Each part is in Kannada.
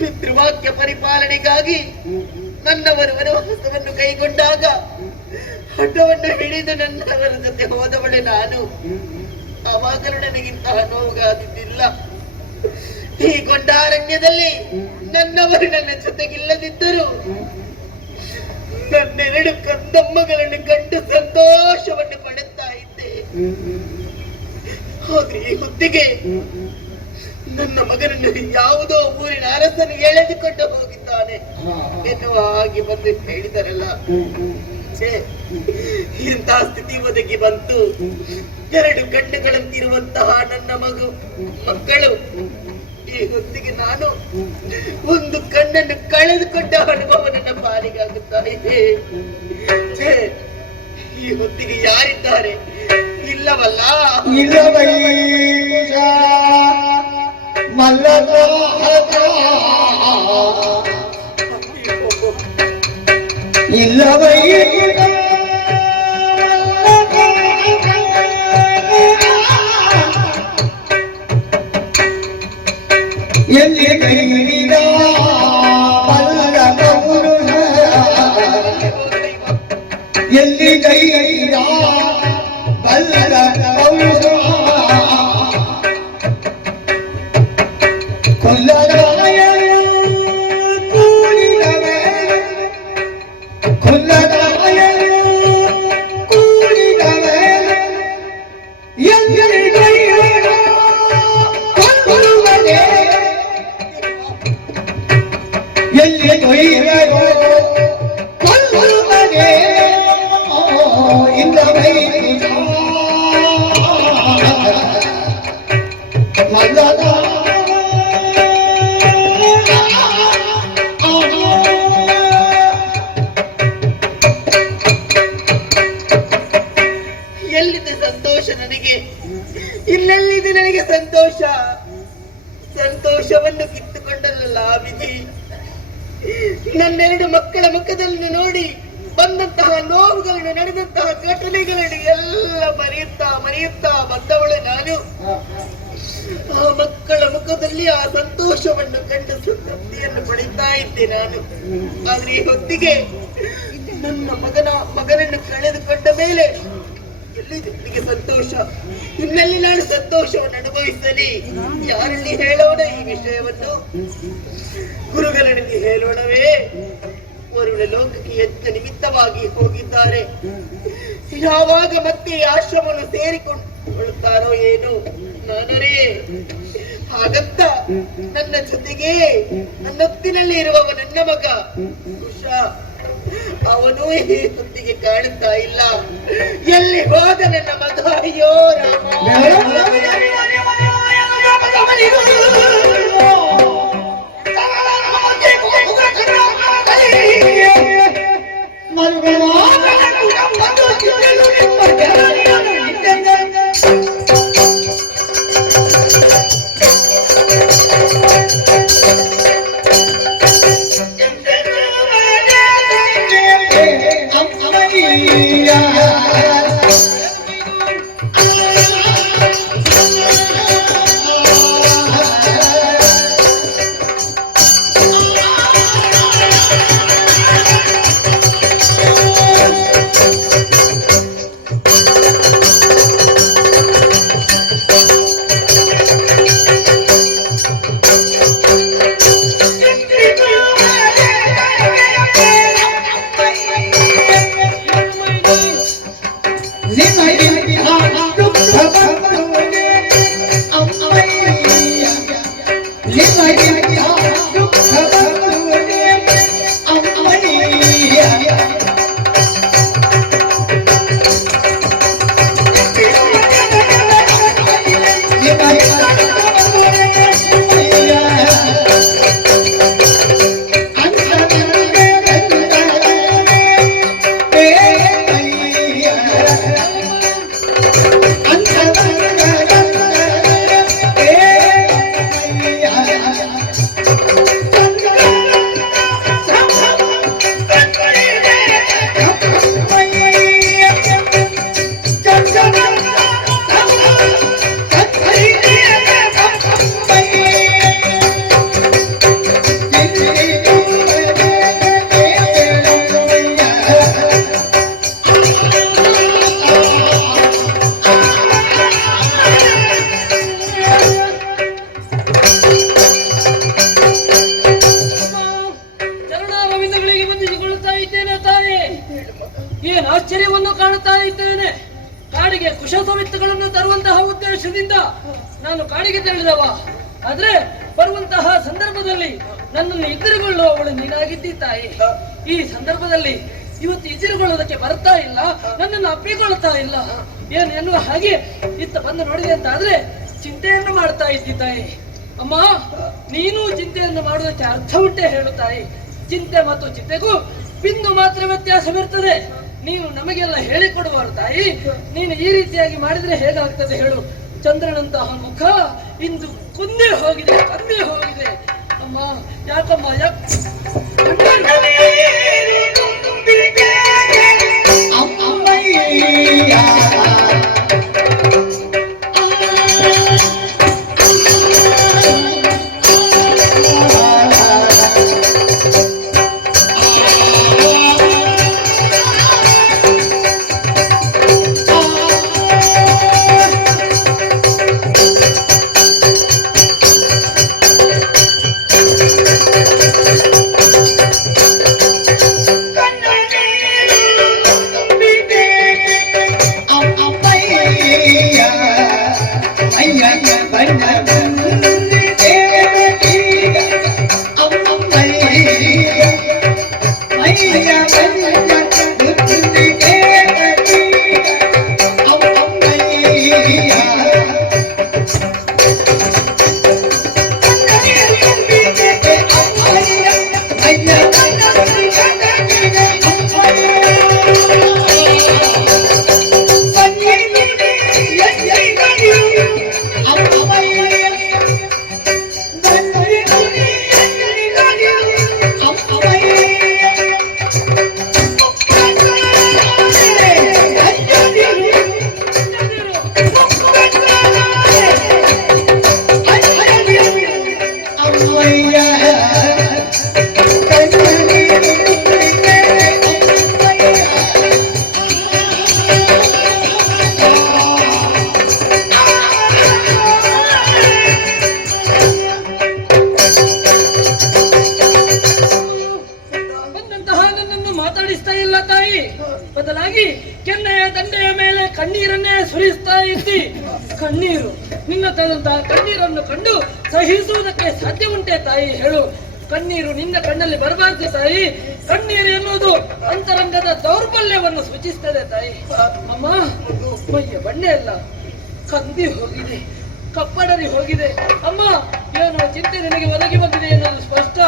ಪಿತೃವಾಕ್ಯ ಪರಿಪಾಲನೆಗಾಗಿ ನನ್ನವರು ವನವಾಸವನ್ನು ಕೈಗೊಂಡಾಗ ಹಠವನ್ನು ಹಿಡಿದು ನನ್ನವರ ಜೊತೆ ಹೋದವಳೆ ನಾನು. ಆವಾಗಲೂ ನನಗಿಂತಹ ನೋವುಗಾದಿದ್ದಿಲ್ಲ. ಈ ಗೊಂಡಾರಣ್ಯದಲ್ಲಿ ನನ್ನವರು ನನ್ನ ಜೊತೆಗಿಲ್ಲದಿದ್ದರು ನನ್ನೆರಡು ಕಂದಮ್ಮಗಳನ್ನು ಕಂಡು ಸಂತೋಷವನ್ನು ಪಡುತ್ತಾ ಇದ್ದೆ. ಆದ್ರೆ ಈ ಹೊತ್ತಿಗೆ ನನ್ನ ಮಗನನ್ನು ಯಾವುದೋ ಊರಿನ ಅರಸನು ಎಳೆದುಕೊಂಡು ಹೋಗಿದ್ದಾನೆ ಎನ್ನುವ ಹಾಗೆ ಬಂದು ಹೇಳಿದರಲ್ಲ. ಇಂತಹ ಸ್ಥಿತಿ ಒದಗಿ ಬಂತು. ಎರಡು ಗಂಡುಗಳಂತಿರುವಂತಹ ನನ್ನ ಮಕ್ಕಳು ಈ ಹೊತ್ತಿಗೆ ನಾನು ಒಂದು ಕಣ್ಣನ್ನು ಕಳೆದುಕೊಂಡ ಅನುಭವ ನನ್ನ ಪಾಲಿಗಾಗುತ್ತಾ ಇದೆ. ಈ ಹೊತ್ತಿಗೆ ಯಾರಿದ್ದಾರೆ? ಇಲ್ಲವಲ್ಲ, ಇಲ್ಲವೈ ಎಲ್ಲಿ ಕೈಗಿದ ಬಲ್ಲವರು ಎಲ್ಲಿ ಕೈಗಿದ ಬಲ್ಲವರು ಕೊಲ್ಲರಾಯರು ಕೂಡಿದವೆ ಕೊಲ್ಲರಾಯರು ಕೂಡಿದವೆ ಎಲ್ಲಿ ಕೈಗಿದ ಕೊಲ್ಲುವುದೇ ಎಲ್ಲಿ ಕೊಯ್ಯರೋ ಕೊಲ್ಲುವುದೇ ಇಲ್ಲವೈ ಮಲ್ಲದ ಎಲ್ಲಿದೆ ಸಂತೋಷ ನನಗೆ? ಇಲ್ಲೆಲ್ಲಿದೆ ನನಗೆ ಸಂತೋಷ? ಸಂತೋಷವನ್ನು ಕಿತ್ತುಕೊಂಡಲ್ಲ ವಿಧಿ. ನನ್ನೆರಡು ಮಕ್ಕಳ ಮುಖದಲ್ಲಿ ನೋಡಿ ಬಂದಂತಹ ನೋವುಗಳನ್ನು, ನಡೆದಂತಹ ಘಟನೆಗಳನ್ನು ಎಲ್ಲ ಮರೆಯುತ್ತಾ ಬಂದವಳು ನಾನು. ಆ ಮಕ್ಕಳ ಮುಖದಲ್ಲಿ ಆ ಸಂತೋಷವನ್ನು ಕಂಡು ಸಂತೃಪ್ತಿಯನ್ನು ಪಡೆಯುತ್ತಾ ಇದ್ದೆ ನಾನು. ಆದ್ರೆ ಈ ಹೊತ್ತಿಗೆ ನನ್ನ ಮಗನನ್ನು ಕಳೆದುಕೊಂಡ ಮೇಲೆ ಎಲ್ಲಿದೆ ನನಗೆ ಸಂತೋಷ? ಇನ್ನೆಲ್ಲಿ ನಾನು ಸಂತೋಷವನ್ನು ಅನುಭವಿಸಲಿ? ಯಾರಲ್ಲಿ ಹೇಳೋಣ ಈ ವಿಷಯವನ್ನು? ಗುರುಗಳಲ್ಲಿ ಹೇಳೋಣವೇ? ವರುಣ ಲೋಕಕ್ಕೆ ಯಜ್ಞ ನಿಮಿತ್ತವಾಗಿ ಹೋಗಿದ್ದಾರೆ. ಯಾವಾಗ ಮತ್ತೆ ಆಶ್ರಮವನ್ನು ಸೇರಿಕೊಳ್ಳುತ್ತಾರೋ ಏನು ನಾನರೇ. ಹಾಗಂತ ನನ್ನ ಜೊತೆಗೆ ನನ್ನೊತ್ತಿನಲ್ಲಿ ಇರುವವ ನನ್ನ ಮಗ ಕುಶ, ಅವನು ಈ ಹೊತ್ತಿಗೆ ಕಾಣುತ್ತಾ ಇಲ್ಲ. ಎಲ್ಲಿ ಹೋದ ನನ್ನ ಮಗ? ಅಯ್ಯೋ ಸವಿತ್ತುಗಳನ್ನು ತರುವಂತಹ ಉದ್ದೇಶದಿಂದ ನಾನು ಕಾಡಿಗೆ ತೆರಳಿದವ. ಆದ್ರೆ ಬರುವಂತಹ ಸಂದರ್ಭದಲ್ಲಿ ನನ್ನನ್ನು ಎದುರುಗೊಳ್ಳುವವಳು ನೀನಾಗಿದ್ದಿ ತಾಯಿ. ಈ ಸಂದರ್ಭದಲ್ಲಿ ಇವತ್ತು ಎದುರುಗೊಳ್ಳುವುದಕ್ಕೆ ಬರ್ತಾ ಇಲ್ಲ, ನನ್ನನ್ನು ಅಪ್ಪಿಕೊಳ್ತಾ ಇಲ್ಲ ಏನು ಎನ್ನುವ ಹಾಗೆ ಇತ್ತ ಬಂದು ನೋಡಿದೆ ಅಂತ ಆದ್ರೆ ಚಿಂತೆಯನ್ನು ಮಾಡ್ತಾ ಇದ್ದಿ ತಾಯಿ. ಅಮ್ಮ, ನೀನು ಚಿಂತೆಯನ್ನು ಮಾಡುವುದಕ್ಕೆ ಅರ್ಥ ಉಂಟೆ ಹೇಳು ತಾಯಿ. ಚಿಂತೆ ಮತ್ತು ಚಿಂತೆಗೂ ಬಿಂದು ಮಾತ್ರ ವ್ಯತ್ಯಾಸವಿರ್ತದೆ. ನೀನು ನಮಗೆಲ್ಲ ಹೇಳಿಕೊಡುವರು ತಾಯಿ. ನೀನು ಈ ರೀತಿಯಾಗಿ ಮಾಡಿದ್ರೆ ಹೇಗಾಗ್ತದೆ ಹೇಳು? ಚಂದ್ರನಂತಹ ಮುಖ ಇಂದು ಕಂದೇ ಹೋಗಿದೆ. ಅಮ್ಮ, ಯಾಕಮ್ಮ ಬದಲಾಗಿ ಕೆನ್ನೆಯ ದಂಡೆಯ ಮೇಲೆ ಕಣ್ಣೀರನ್ನೇ ಸುರಿಸ್ತಾ ಇದ್ದಿ. ಕಣ್ಣೀರು, ನಿನ್ನ ತಂದಂತಹ ಕಣ್ಣೀರನ್ನು ಕಂಡು ಸಹಿಸುವುದಕ್ಕೆ ಸಾಧ್ಯ ಉಂಟೆ ತಾಯಿ ಹೇಳು? ಕಣ್ಣೀರು ನಿನ್ನ ಕಣ್ಣಲ್ಲಿ ಬರಬಾರ್ದು ತಾಯಿ. ಕಣ್ಣೀರು ಎನ್ನುವುದು ಅಂತರಂಗದ ದೌರ್ಬಲ್ಯವನ್ನು ಸೂಚಿಸ್ತದೆ ತಾಯಿ. ಅಮ್ಮ, ಮೈಯ ಬಣ್ಣೆ ಅಲ್ಲ ಕಂದಿ ಹೋಗಿದೆ, ಕಪ್ಪಡರಿ ಹೋಗಿದೆ. ಅಮ್ಮ, ಏನೋ ಚಿಂತೆ ನಿನಗೆ ಒದಗಿ ಬಂದಿದೆ ಎನ್ನುವುದು ಸ್ಪಷ್ಟ.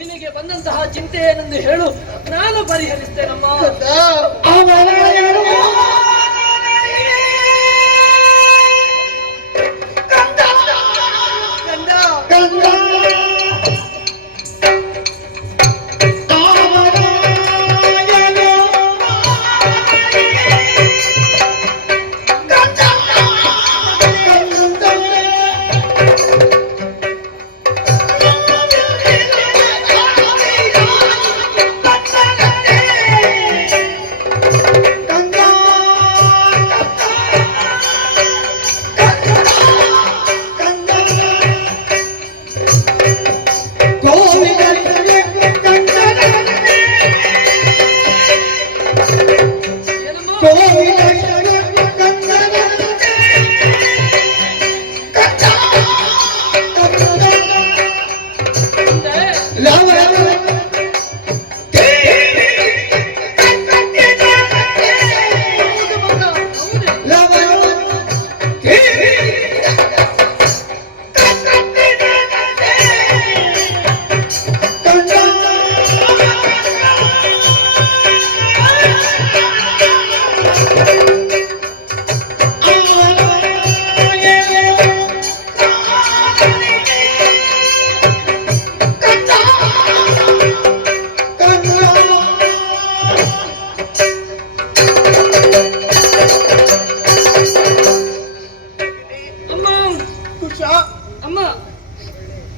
ನಿನಗೆ ಬಂದಂತಹ ಚಿಂತೆ ಏನೆಂದು ಹೇಳು, ನಾನು ಪರಿಹರಿಸ್ತೇನಮ್ಮ.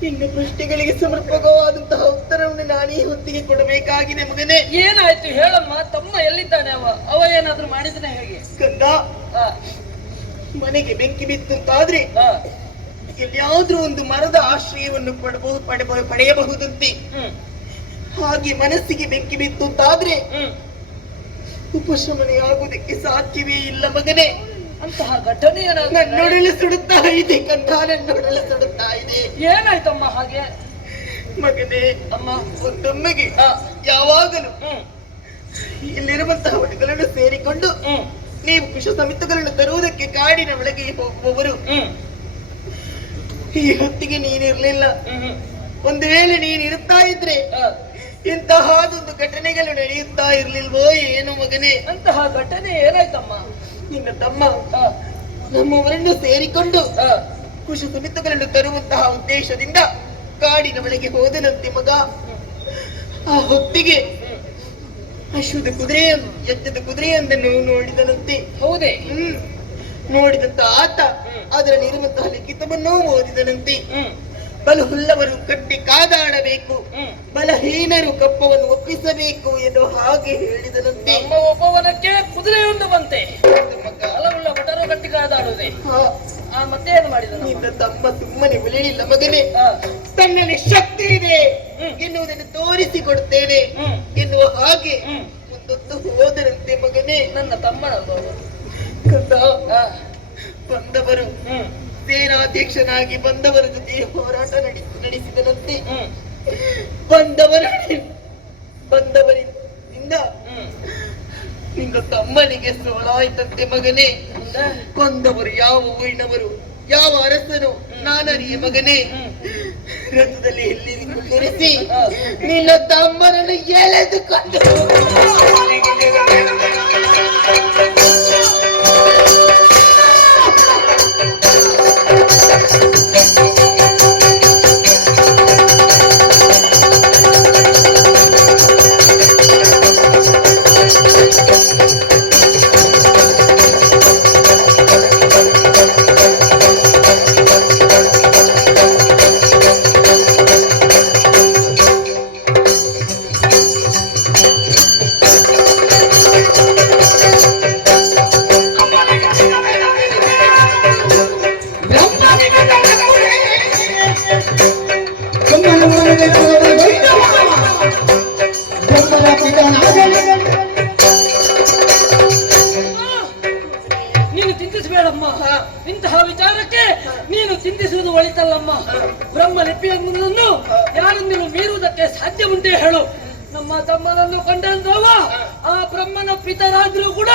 ಇನ್ನು ಪ್ರಶ್ನೆಗಳಿಗೆ ಸಮರ್ಪಕವಾದಂತಹ ಉತ್ತರವನ್ನು ನಾನು ಈ ಹೊತ್ತಿಗೆ ಕೊಡಬೇಕಾಗಿದೆ ಮಗನೇ. ಏನಾಯ್ತು ಹೇಳಮ್ಮ? ತಮ್ಮ ಎಲ್ಲಿದ್ದಾನೆ? ಅವ ಏನಾದ್ರೂ ಮಾಡಿದನೆ ಹೇಗೆ? ಕಂದ, ಮನೆಗೆ ಬೆಂಕಿ ಬಿತ್ತಂತಾದ್ರೆ ಎಲ್ಲಿಯಾದ್ರೂ ಒಂದು ಮರದ ಆಶ್ರಯವನ್ನು ಪಡೆಯಬಹುದಂತೆ. ಹಾಗೆ ಮನಸ್ಸಿಗೆ ಬೆಂಕಿ ಬಿತ್ತಂತಾದ್ರೆ ಉಪಶಮನೆಯಾಗುವುದಕ್ಕೆ ಸಾಧ್ಯವೇ ಇಲ್ಲ ಮಗನೇ. ಅಂತಹ ಘಟನೆಯ ನನ್ನೊಡಲು ಸುಡುತ್ತಾ ಇದೆ ಕಂದ, ನನ್ನೊಡಲು ಸುಡುತ್ತಾ ಇದೆ. ಏನಾಯ್ತಮ್ಮ ಹಾಗೆ? ಮಗನೇ, ಅಮ್ಮ ಒಂದೊಮ್ಮೆಗೆ ಯಾವಾಗಲೂ ಇಲ್ಲಿರುವಂತಹ ಒಳಗಳನ್ನು ಸೇರಿಕೊಂಡು ನೀವು ಕುಶ ಸಮಿತಿಗಳನ್ನು ತರುವುದಕ್ಕೆ ಕಾಡಿನ ಒಳಗೆ ಹೋಗುವವರು. ಈ ಹೊತ್ತಿಗೆ ನೀನಿರ್ಲಿಲ್ಲ. ಒಂದು ವೇಳೆ ನೀನಿರುತ್ತಾ ಇದ್ರೆ ಇಂತಹದೊಂದು ಘಟನೆಗಳು ನಡೆಯುತ್ತಾ ಇರ್ಲಿಲ್ವೋ ಏನು ಮಗನೇ? ಅಂತಹ ಘಟನೆ ಏನಾಯ್ತಮ್ಮ? ನಿನ್ನ ತಮ್ಮ ನಮ್ಮವರನ್ನು ಸೇರಿಕೊಂಡು ಕುಶ ಸಮಿತಿಗಳನ್ನು ತರುವಂತಹ ಉದ್ದೇಶದಿಂದ ಕಾಡಿನ ಒಳಗೆ ಹೋದನಂತೆ ಮಗ. ಆ ಹೊತ್ತಿಗೆ ಅಶ್ವದ ಕುದುರೆಯನ್ನು ಎತ್ತದ ಕುದುರೆಯೊಂದನ್ನು ನೋಡಿದನಂತೆ. ಹೌದೇ? ನೋಡಿದಂತ ಆತ ಅದರಲ್ಲಿರುವಂತಹ ಲಿಖಿತವನ್ನೂ ಓದಿದನಂತೆ. ಬಲಹುಲ್ಲವರು ಕಟ್ಟಿ ಕಾದಾಡಬೇಕು, ಬಲಹೀನರು ಕಪ್ಪವನ್ನು ಒಪ್ಪಿಸಬೇಕು ಎಂದು ಹಾಗೆ ಹೇಳಿದನಂತೆ. ನಮ್ಮ ಒಬ್ಬವನಕ್ಕೆ ಕುದುರೆಯೊಂದು ಬಂತೆ, ಬಲವುಳ್ಳ ಭಟರು ಕಟ್ಟಿ ಕಾದಾಡುವುದೇ. ಮತ್ತೆ ಏನು ಮಾಡಿದ? ನಿನ್ನ ತಮ್ಮ ಸುಮ್ಮನೆ ಬೆಳೆಯಲಿಲ್ಲ ಮಗನೇ. ತನ್ನಲ್ಲಿ ಶಕ್ತಿ ಇದೆ ಎನ್ನುವುದನ್ನು ತೋರಿಸಿಕೊಡುತ್ತೇನೆ ಎನ್ನುವ ಹಾಗೆ ಮುಂದೊಂದು ಹೋದರಂತೆ ಮಗನೇ. ನನ್ನ ತಮ್ಮನ ಬಂದವರು ಸೇನಾಧ್ಯಕ್ಷನಾಗಿ ಬಂದವರ ಜೊತೆ ಹೋರಾಟ ನಡೆಸಿದನಂತೆ. ಬಂದವರಿಂದ ನಿನ್ನ ತಮ್ಮನಿಗೆ ಸೋಲಾಯ್ತಂತೆ ಮಗನೇ. ಕೊಂದವರು ಯಾವ ಊರಿನವರು, ಯಾವ ಅರಸನು ನಾನರಿಯ ಮಗನೇ. ರಥದಲ್ಲಿ ಎಲ್ಲಿ ಕುಳ್ಳಿರಿಸಿ ನಿನ್ನ ತಮ್ಮನನ್ನು ಎಳೆದುಕೊಂಡು ನೀನು ಚಿಂತಿಸಬೇಡಮ್ಮ. ಇಂತಹ ವಿಚಾರಕ್ಕೆ ನೀನು ಚಿಂತಿಸುವುದು ಒಳಿತಲ್ಲಮ್ಮ. ಬ್ರಹ್ಮ ಲಿಪಿಯನ್ನು ಯಾರೊಂದಿಗೂ ಮೀರುವುದಕ್ಕೆ ಸಾಧ್ಯ ಉಂಟೆ ಹೇಳು? ನಮ್ಮ ತಮ್ಮನನ್ನು ಕಂಡಂದವ ಆ ಬ್ರಹ್ಮನ ಪಿತರಾದ್ರೂ ಕೂಡ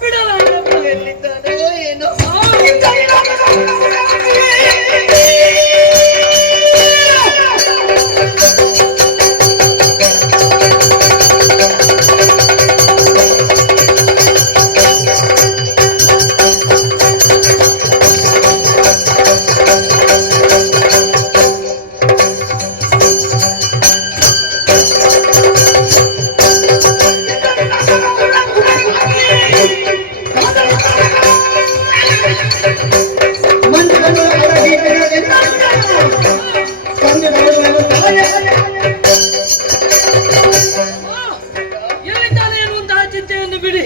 ಬಿಡಲಾಗಿದ್ದಾನೋ ಏನೋ. ಎಲ್ಲಿದ್ದಾನೆ ಎನ್ನುವಂತಹ ಚಿಂತೆಯನ್ನು ಬಿಡಿ.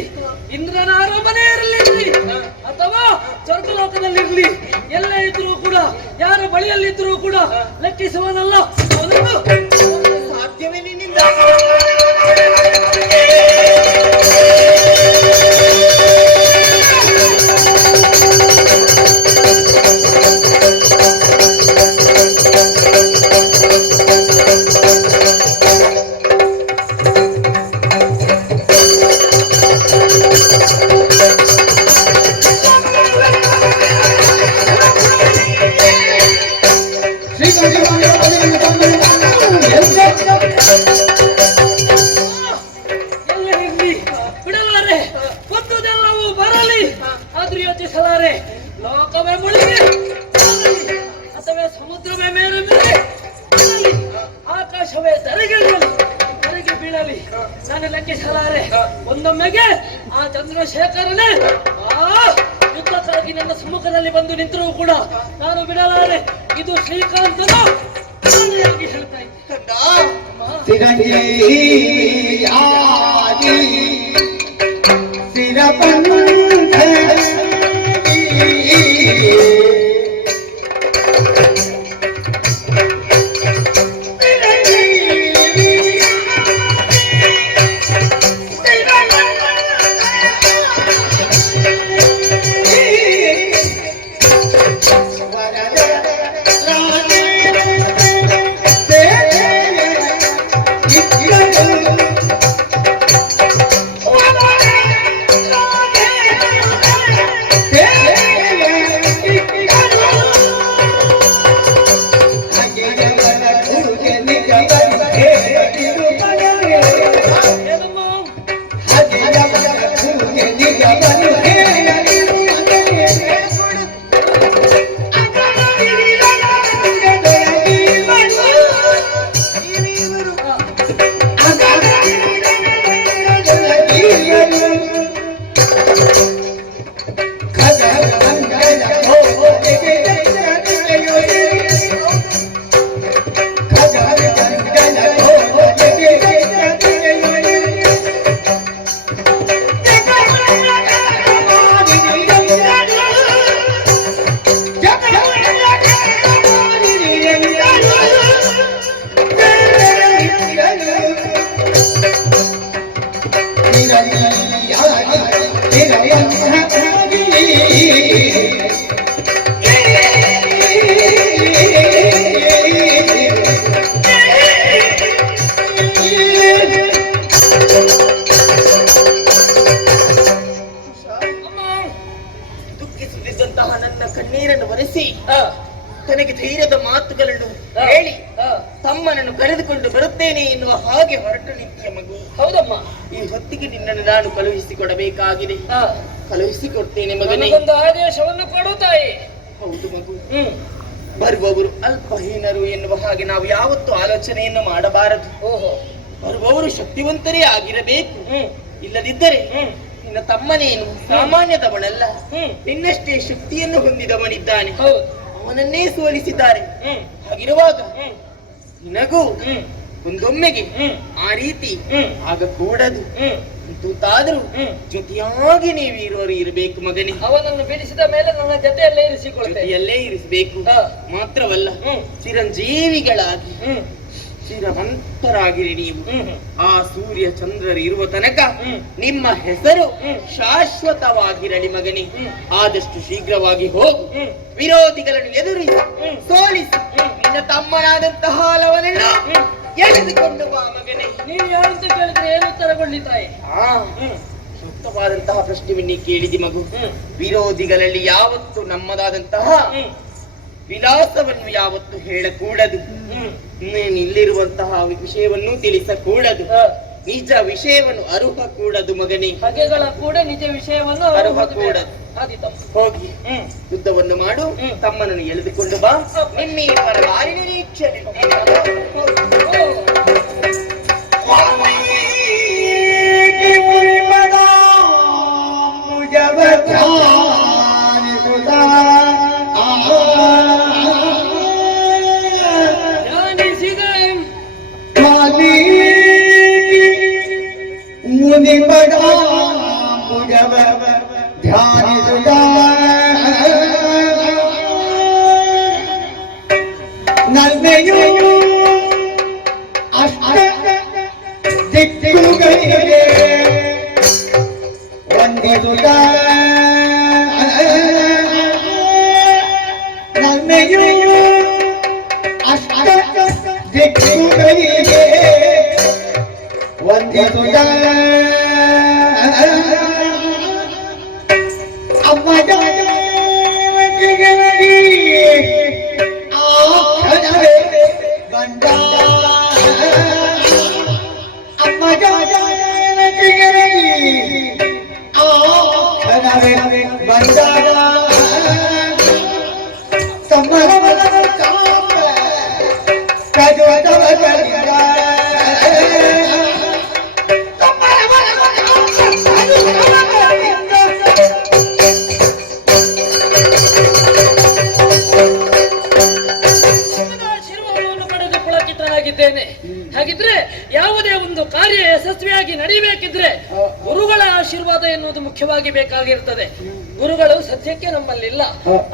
ಇಂದ್ರನ ಅರಮನೆ ಇರಲಿ ಅಥವಾ ಸ್ವರ್ಗಲೋಕದಲ್ಲಿರ್ಲಿ, ಎಲ್ಲೇ ಇದ್ರೂ ಕೂಡ, ಯಾರ ಬಳಿಯಲ್ಲಿದ್ರೂ ಕೂಡ ಲೆಕ್ಕಿಸುವನಲ್ಲ. ಸಾಧ್ಯವೇ ನಿನ್ನಿಂದ? ಬಿಡಲಾರೆ, ಬಂದುದೆಲ್ಲವೂ ಬರಲಿ, ಆದ್ರೂ ಯೋಚಿಸಲಾರೆ. ಲೋಕವೇ ಮುಳುಗಿ ಅಥವಾ ಸಮುದ್ರವೇ ಮೇಲೆ ಮೇಲೆ ಆಕಾಶವೇ ಧರೆಗೆ ಬೀಳಲಿ, ನಾನು ಲೆಕ್ಕಿಸಲಾರೆ. ಒಂದೊಮ್ಮೆಗೆ ಆ ಚಂದ್ರಶೇಖರನೇ ಯುದ್ಧಕ್ಕಾಗಿ ನನ್ನ ಸಮ್ಮುಖದಲ್ಲಿ ಬಂದು ನಿಂತರೂ ಕೂಡ ನಾನು ಬಿಡಲಾರೆ. ಇದು ಶ್ರೀಕಾಂತನ ಹೇಳ್ತಾ ಹೇಳಿ ಹಾ. ತಮ್ಮನನ್ನು ಕರೆದುಕೊಂಡು ಬರುತ್ತೇನೆ ಎನ್ನುವ ಹಾಗೆ ಹೊರಟು ನಿಂತಿಯ ಮಗು. ಹೌದಮ್ಮ. ಈ ಹೊತ್ತಿಗೆ ನಿನ್ನನ್ನು ನಾನು ಕಳುಹಿಸಿಕೊಡಬೇಕಾಗಿದೆ. ಹಾ. ಕಳುಹಿಸಿಕೊಡ್ತೇನೆ ಮಗನೇ. ನನಗೊಂದು ಆದೇಶವನ್ನು ಕೊಡು ತಾಯಿ. ಹೌದು ಮಗು. ಹ್ಮ್. ಬರುವವರು ಅಲ್ಪಹೀನರು ಎನ್ನುವ ಹಾಗೆ ನಾವು ಯಾವತ್ತೂ ಆಲೋಚನೆಯನ್ನು ಮಾಡಬಾರದು. ಓಹೋ. ಬರುವವರು ಶಕ್ತಿವಂತರೇ ಆಗಿರಬೇಕು. ಹ್ಮ್. ಇಲ್ಲದಿದ್ದರೆ ಹ್ಮ್. ನಿನ್ನ ತಮ್ಮನೇನು ಸಾಮಾನ್ಯದವನಲ್ಲ, ಹ್ಮ್. ನಿನ್ನಷ್ಟೇ ಶಕ್ತಿಯನ್ನು ಹೊಂದಿದವನಿದ್ದಾನೆ. ಹೌದು. ಅವನನ್ನೇ ಸೋಲಿಸಿದ್ದಾರೆ. ಹ್ಮ್. ಹಾಗಿರುವಾಗ ಹ್ಮ್. ನಿನಗೂ ಹ್ಮ್. ಒಂದೊಮ್ಮೆಗೆ ಹ್ಮ್. ಆ ರೀತಿ ಹ್ಮ್. ಆಗಕೂಡದು. ಹ್ಮ್. ಅಂತೂತಾದ್ರೂ ಹ್ಮ್. ಜೊತೆಯಾಗಿ ನೀವು ಇರೋರು ಇರಬೇಕು ಮಗನೇ. ಅವನನ್ನು ಬಿಡಿಸಿದ ಮೇಲೆ ನನ್ನ ಜೊತೆಯಲ್ಲೇ ಇರಿಸಿಕೊಳ್ತೇನೆ. ಜೊತೆಯಲ್ಲೇ ಇರಿಸಬೇಕು. ಹಾ. ಮಾತ್ರವಲ್ಲ, ಹ್ಮ್. ಚಿರಂಜೀವಿಗಳಾಗಿ ಹ್ಮ್. ಚಿರವಂತರಾಗಿರಿ ನೀವು. ಹ್ಮ್. ಆ ಸೂರ್ಯ ಚಂದ್ರರು ಇರುವ ತನಕ ಹ್ಮ್. ನಿಮ್ಮ ಹೆಸರು ಹ್ಮ್. ಶಾಶ್ವತವಾಗಿರಲಿ ಮಗನೇ. ಹ್ಮ್. ಆದಷ್ಟು ಶೀಘ್ರವಾಗಿ ಹೋಗು. ಹ್ಮ್. ವಿರೋಧಿಗಳನ್ನು ಎದುರಿಸಿ ಹ್ಮ್. ಸೋಲಿಸಿ ಹ್ಮ್. ನಿನ್ನ ತಮ್ಮನಾದಂತಹ ಹಲವನನ್ನು ಹ್ಮ್. ಎಳೆದುಕೊಂಡು ಬಾ ಮಗನೇ. ನೀನು ಯಾರಂತ ಕೇಳಿದ್ರೆ ಏನು ಉತ್ತರಗೊಳ್ಳಿ ತಾಯಿ. ಆ ಹ್ಮ್. ಸೂಕ್ತವಾದಂತಹ ಪ್ರಶ್ನೆಯನ್ನೇ ಕೇಳಿದಿ ಮಗು. ಹ್ಮ್. ವಿರೋಧಿಗಳಲ್ಲಿ ಯಾವತ್ತು ನಮ್ಮದಾದಂತಹ ಹ್ಮ್. ವಿಲಾಸವನ್ನು ಯಾವತ್ತು ಹೇಳಕೂಡದು. ಹ್ಮ್. ನೀನು ಇಲ್ಲಿರುವಂತಹ ವಿಷಯವನ್ನು ತಿಳಿಸಕೂಡದು. ಹಾ. ನಿಜ ವಿಷಯವನ್ನು ಅರುಹ ಕೂಡದು ಮಗನೇ. ಬಗೆಗಳ ಕೂಡ ನಿಜ ವಿಷಯವನ್ನು ಅವರು ಅರುಹ ಹೊಂದಬೇಕು. ಕೂಡದು. ಆದೀತಮ್ಮ. ಹೋಗಿ ಹ್ಮ್. ಯುದ್ಧವನ್ನು ಮಾಡು. ಹ್ಮ್. ತಮ್ಮನನ್ನು ಎಳೆದುಕೊಂಡು ಬಾ. ನಿನ್ನಿರುವರ ದಾರಿ ನಿರೀಕ್ಷೆಯಲ್ಲಿ ಓ. ಧ್ಯಾನಿಸಿದೆ. ಮುನಿ ಬಡ ಮುಜವ ಧ್ಯಾನಿಸುತ್ತ ನನ್ನೆಯೂ ಅಷ್ಟ ದಿಕ್ಕುಗಳಿಗೆ ವಂದಿಸುತ್ತ ನನ್ನೆಯೂ ಅಷ್ಟ ದಿಕ್ಕುಗಳಿಗೆ ವಂದಿಸುತ್ತ ಅಮ್ಮ ಬಂದ ಅಮ್ಮ ಬಂದಾಗ ತಮ್ಮ ಆಶೀರ್ವಾದವನ್ನು ಪಡೆದು ಪುಳಕಿತನಾಗಿದ್ದೇನೆ. ಹಾಗಿದ್ರೆ ಯಾವುದೇ ಒಂದು ಕಾರ್ಯ ಯಶಸ್ವಿಯಾಗಿ ನಡೀಬೇಕಿದ್ರೆ ಗುರುಗಳ ಆಶೀರ್ವಾದ ಎನ್ನುವುದು ಮುಖ್ಯವಾಗಿ ಬೇಕಾಗಿರುತ್ತದೆ. ಗುರುಗಳು ಸದ್ಯಕ್ಕೆ ನಮ್ಮಲ್ಲಿಲ್ಲ.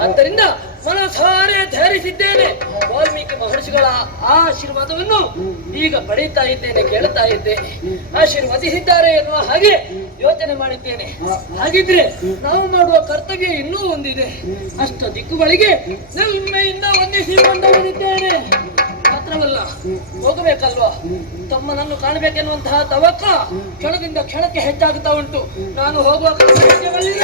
ಆದ್ದರಿಂದ ಮನಸಾರೆ ಧರಿಸಿದ್ದೇನೆ. ವಾಲ್ಮೀಕಿ ಮಹರ್ಷಿಗಳ ಆ ಆಶೀರ್ವಾದವನ್ನು ಈಗ ಪಡೀತಾ ಇದ್ದೇನೆ, ಕೇಳ್ತಾ ಇದ್ದೇನೆ. ಆಶೀರ್ವದಿಸಿದ್ದಾರೆ ಎನ್ನುವ ಹಾಗೆ ಯೋಚನೆ ಮಾಡಿದ್ದೇನೆ. ಹಾಗಿದ್ರೆ ನಾವು ಮಾಡುವ ಕರ್ತವ್ಯ ಇನ್ನೂ ಒಂದಿದೆ. ಅಷ್ಟ ದಿಕ್ಕುಗಳಿಗೆ ನೆಲ್ಮೆಯಿಂದ ವಂದಿಸಿಕೊಂಡವನಿದ್ದೇನೆ. ಮಾತ್ರವಲ್ಲ, ಹೋಗಬೇಕಲ್ವಾ? ತಮ್ಮನನ್ನು ಕಾಣಬೇಕೆನ್ನುವಂತಹ ತವಕ ಕ್ಷಣದಿಂದ ಕ್ಷಣಕ್ಕೆ ಹೆಚ್ಚಾಗುತ್ತಾ ಉಂಟು. ನಾನು ಹೋಗುವ ಕರ್ತವ್ಯಗಳಿಲ್ಲ.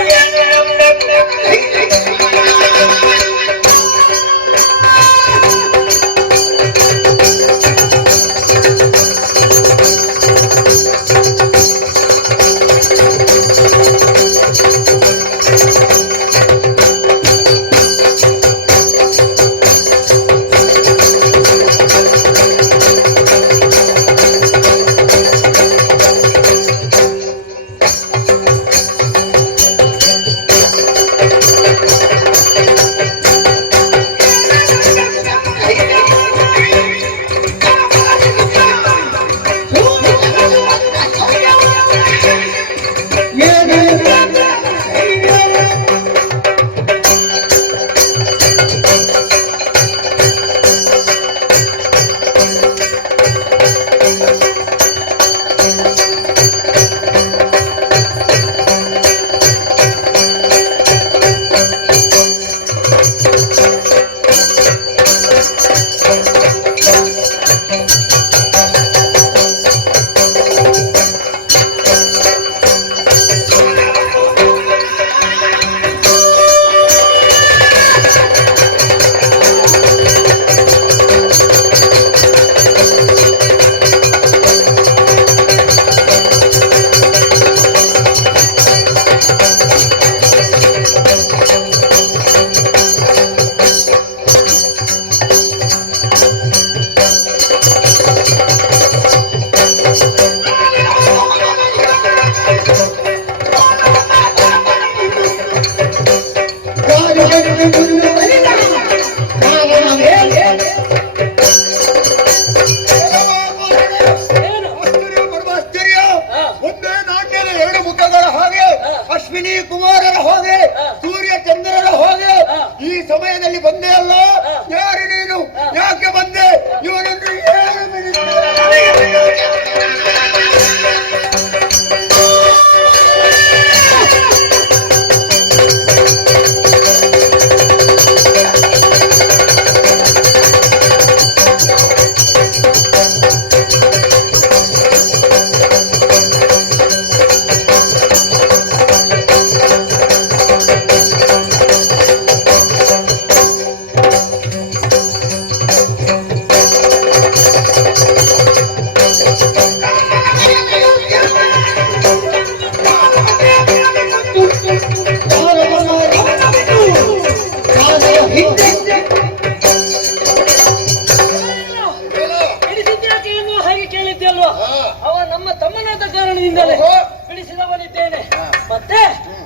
ಬಾಲ್ಯದಿಂದಲೇ ಓಹೋ. ಬಿಡಿಸಿದವನಿದ್ದೇನೆ. ಹಾ. ಮತ್ತೆ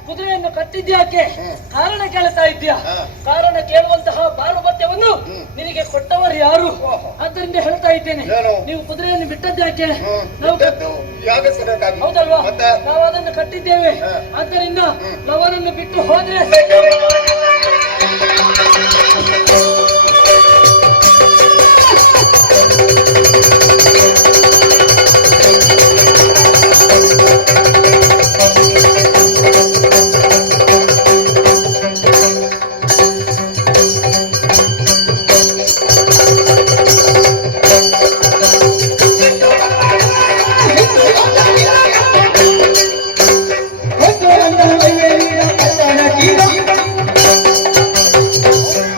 ಕುದುರೆಯನ್ನು ಕಟ್ಟಿದ್ಯಾಕೆ? ಕಾರಣ ಕೇಳ್ತಾ ಇದ್ಯಾ? ಹಾ. ಕಾರಣ ಕೇಳುವಂತಹ ಬಾಲುಮತ್ಯವನ್ನು ನಿನಗೆ ಕೊಟ್ಟವರು ಯಾರು? ಓಹೋ. ಆದ್ದರಿಂದ ಹೇಳ್ತಾ ಇದ್ದೇನೆ, ಏನು? ನೀವು ಕುದುರೆಯನ್ನು ಬಿಟ್ಟದ್ಯಾಕೆ? ನಾವು ಬಿಟ್ಟದ್ದು ಯಾಗಕ್ಕಾಗಿ. ಹೌದಲ್ವಾ? ಮತ್ತೆ? ನಾವು ಅದನ್ನು ಕಟ್ಟಿದ್ದೇವೆ. ಹಾ. ಆದ್ದರಿಂದ ಅವನನ್ನು ಬಿಟ್ಟು ಹೋದ್ರೆ